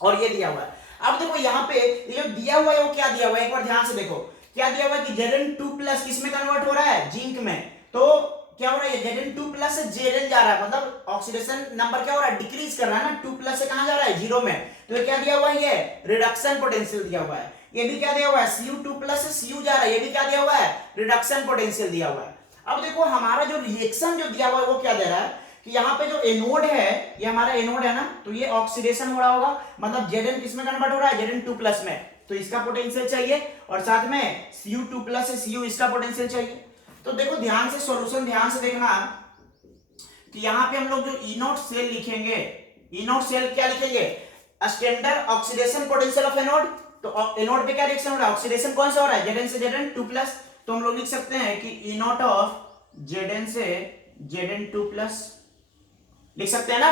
और ये दिया हुआ है। अब देखो यहाँ पे ये जो दिया हुआ है वो क्या दिया हुआ है, एक बार ध्यान से देखो क्या दिया हुआ है कि Zn2 प्लस किस में कन्वर्ट हो रहा है, जिंक में। तो क्या हो रहा है, Zn2 प्लस से Zn जा रहा है, मतलब ऑक्सीडेशन नंबर क्या हो रहा है, डिक्रीज कर रहा है ना, 2 प्लस से कहां जा रहा है, 0 में। तो ये क्या दिया हुआ है, ये रिडक्शन पोटेंशियल दिया हुआ है। ये भी क्या दिया हुआ है, Cu2 प्लस से Cu जा रहा है, ये भी क्या दिया हुआ है, रिडक्शन पोटेंशियल दिया हुआ है। अब देखो हमारा जो रिएक्शन जो दिया हुआ है वो क्या दे रहा है कि यहाँ पे जो एनोड है, ये हमारा एनोड है ना, तो ये ऑक्सीडेशन हो रहा होगा, मतलब Zn किसमें कन्वर्ट हो रहा है, Zn2 प्लस में, तो इसका पोटेंशियल चाहिए, और साथ में Cu2 प्लस से Cu इसका पोटेंशियल चाहिए। तो देखो ध्यान से सॉल्यूशन ध्यान से देखना कि यहाँ पे हम लोग जो ई नॉट सेल लिखेंगे, ई नॉट सेल क्या लिखेंगे, standard oxidation potential of anode. तो एनोड पे क्या रिएक्शन हो रहा है, ऑक्सीडेशन कौन सा हो रहा है, Zn से Zn2 प्लस। तो हम लोग लिख सकते हैं कि ई नॉट ऑफ Zn से Zn2 प्लस लिख सकते हैं ना।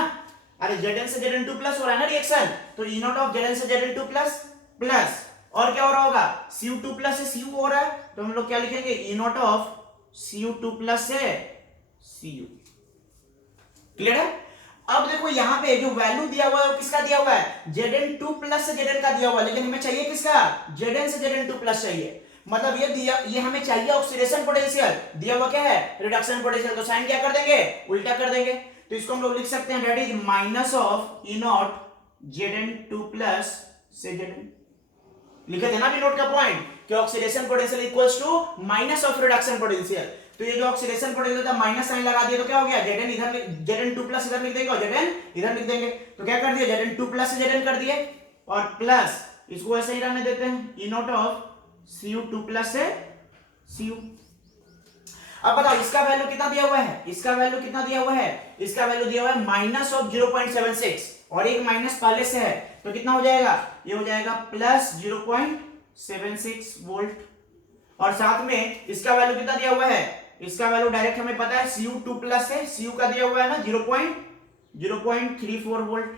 अरे Zn से Zn2 प्लस हो रहा है ना रिएक्शन, तो ई नॉट ऑफ Zn से Zn2 प्लस प्लस और क्या हो रहा होगा, Cu2 प्लस से Cu हो रहा है, तो हम लोग क्या लिखेंगे, ई नॉट ऑफ Cu2 प्लस से Cu। क्लियर है। अब देखो यहाँ पे जो वैल्यू दिया हुआ है वो किसका दिया हुआ है, Zn2 प्लस से Zn का दिया हुआ है, लेकिन हमें चाहिए किसका, Zn से Zn2 प्लस चाहिए। मतलब ये हमें चाहिए ऑक्सीडेशन पोटेंशियल, दिया हुआ क्या है, रिडक्शन पोटेंशियल, तो साइन क्या कर देंगे, उल्टा कर देंगे। तो इसको हम लोग लिख सकते हैं that is minus of E not Zn2 plus से Zn। लिखे थे ना अभी नोट का पॉइंट कि oxidation potential equals to minus of reduction potential. तो ये जो ऑक्सीडेशन पोटेंशियल था माइनस साइन लगा दिया तो क्या हो गया, Zn इधर, Zn2 प्लस इधर लिख देंगे और Zn इधर लिख देंगे। तो क्या कर दिया, Zn2 प्लस से Zn कर दिए और प्लस इसको ऐसे ही रहने देते हैं, E not of Cu2 plus से Cu। अब बताओ इसका वैल्यू कितना दिया हुआ है, इसका वैल्यू कितना दिया हुआ है, इसका वैल्यू दिया हुआ है माइनस ऑफ 0.76 और एक माइनस पहले से है, तो कितना हो जाएगा, ये हो जाएगा प्लस 0.76 वोल्ट। और साथ में इसका वैल्यू कितना दिया हुआ है, इसका वैल्यू डायरेक्ट हमें पता है Cu2 प्लस है, Cu का दिया हुआ है ना 0.34 वोल्ट,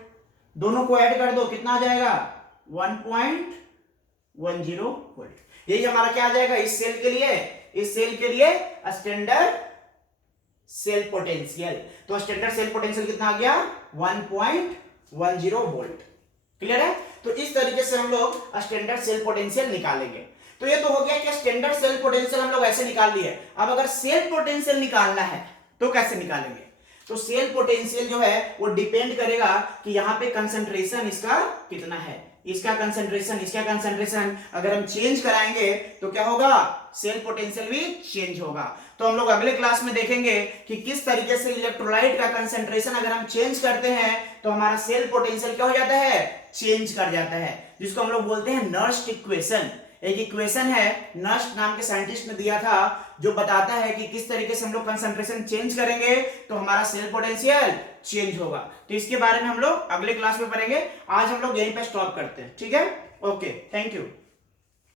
दोनों को ऐड कर दो कितना आ जाएगा 1.10 वोल्ट। यही हमारा क्या आ जाएगा इस सेल के लिए, इस सेल के लिए स्टैंडर्ड सेल पोटेंशियल। तो स्टैंडर्ड सेल पोटेंशियल कितना आ गया 1.10 वोल्ट। क्लियर है। तो इस तरीके से हम लोग स्टैंडर्ड सेल पोटेंशियल निकालेंगे। तो ये तो हो गया कि स्टैंडर्ड सेल पोटेंशियल हम लोग ऐसे निकाल लिए। अब अगर सेल पोटेंशियल निकालना है तो कैसे निकालेंगे, तो सेल पोटेंशियल जो है वो डिपेंड करेगा कि यहाँ पे कंसंट्रेशन इसका कितना है, इसका कंसंट्रेशन अगर हम चेंज कराएंगे तो क्या होगा, सेल पोटेंशियल भी चेंज होगा। तो हम लोग अगले क्लास में देखेंगे कि किस तरीके से इलेक्ट्रोलाइट का कंसंट्रेशन अगर हम चेंज करते हैं तो हमारा सेल पोटेंशियल क्या हो जाता है, चेंज कर जाता है, जिसको हम लोग बोलते हैं नर्स्ट इक्वेशन। एक इक्वेशन है नर्स्ट नाम के साइंटिस्ट ने दिया था जो बताता है कि किस तरीके से हम लोग कंसंट्रेशन चेंज करेंगे तो हमारा सेल पोटेंशियल चेंज होगा। तो इसके बारे में हम लोग अगले क्लास में पढ़ेंगे। आज हम लोग यहीं पे स्टॉप करते हैं, ठीक है, ओके, थैंक यू।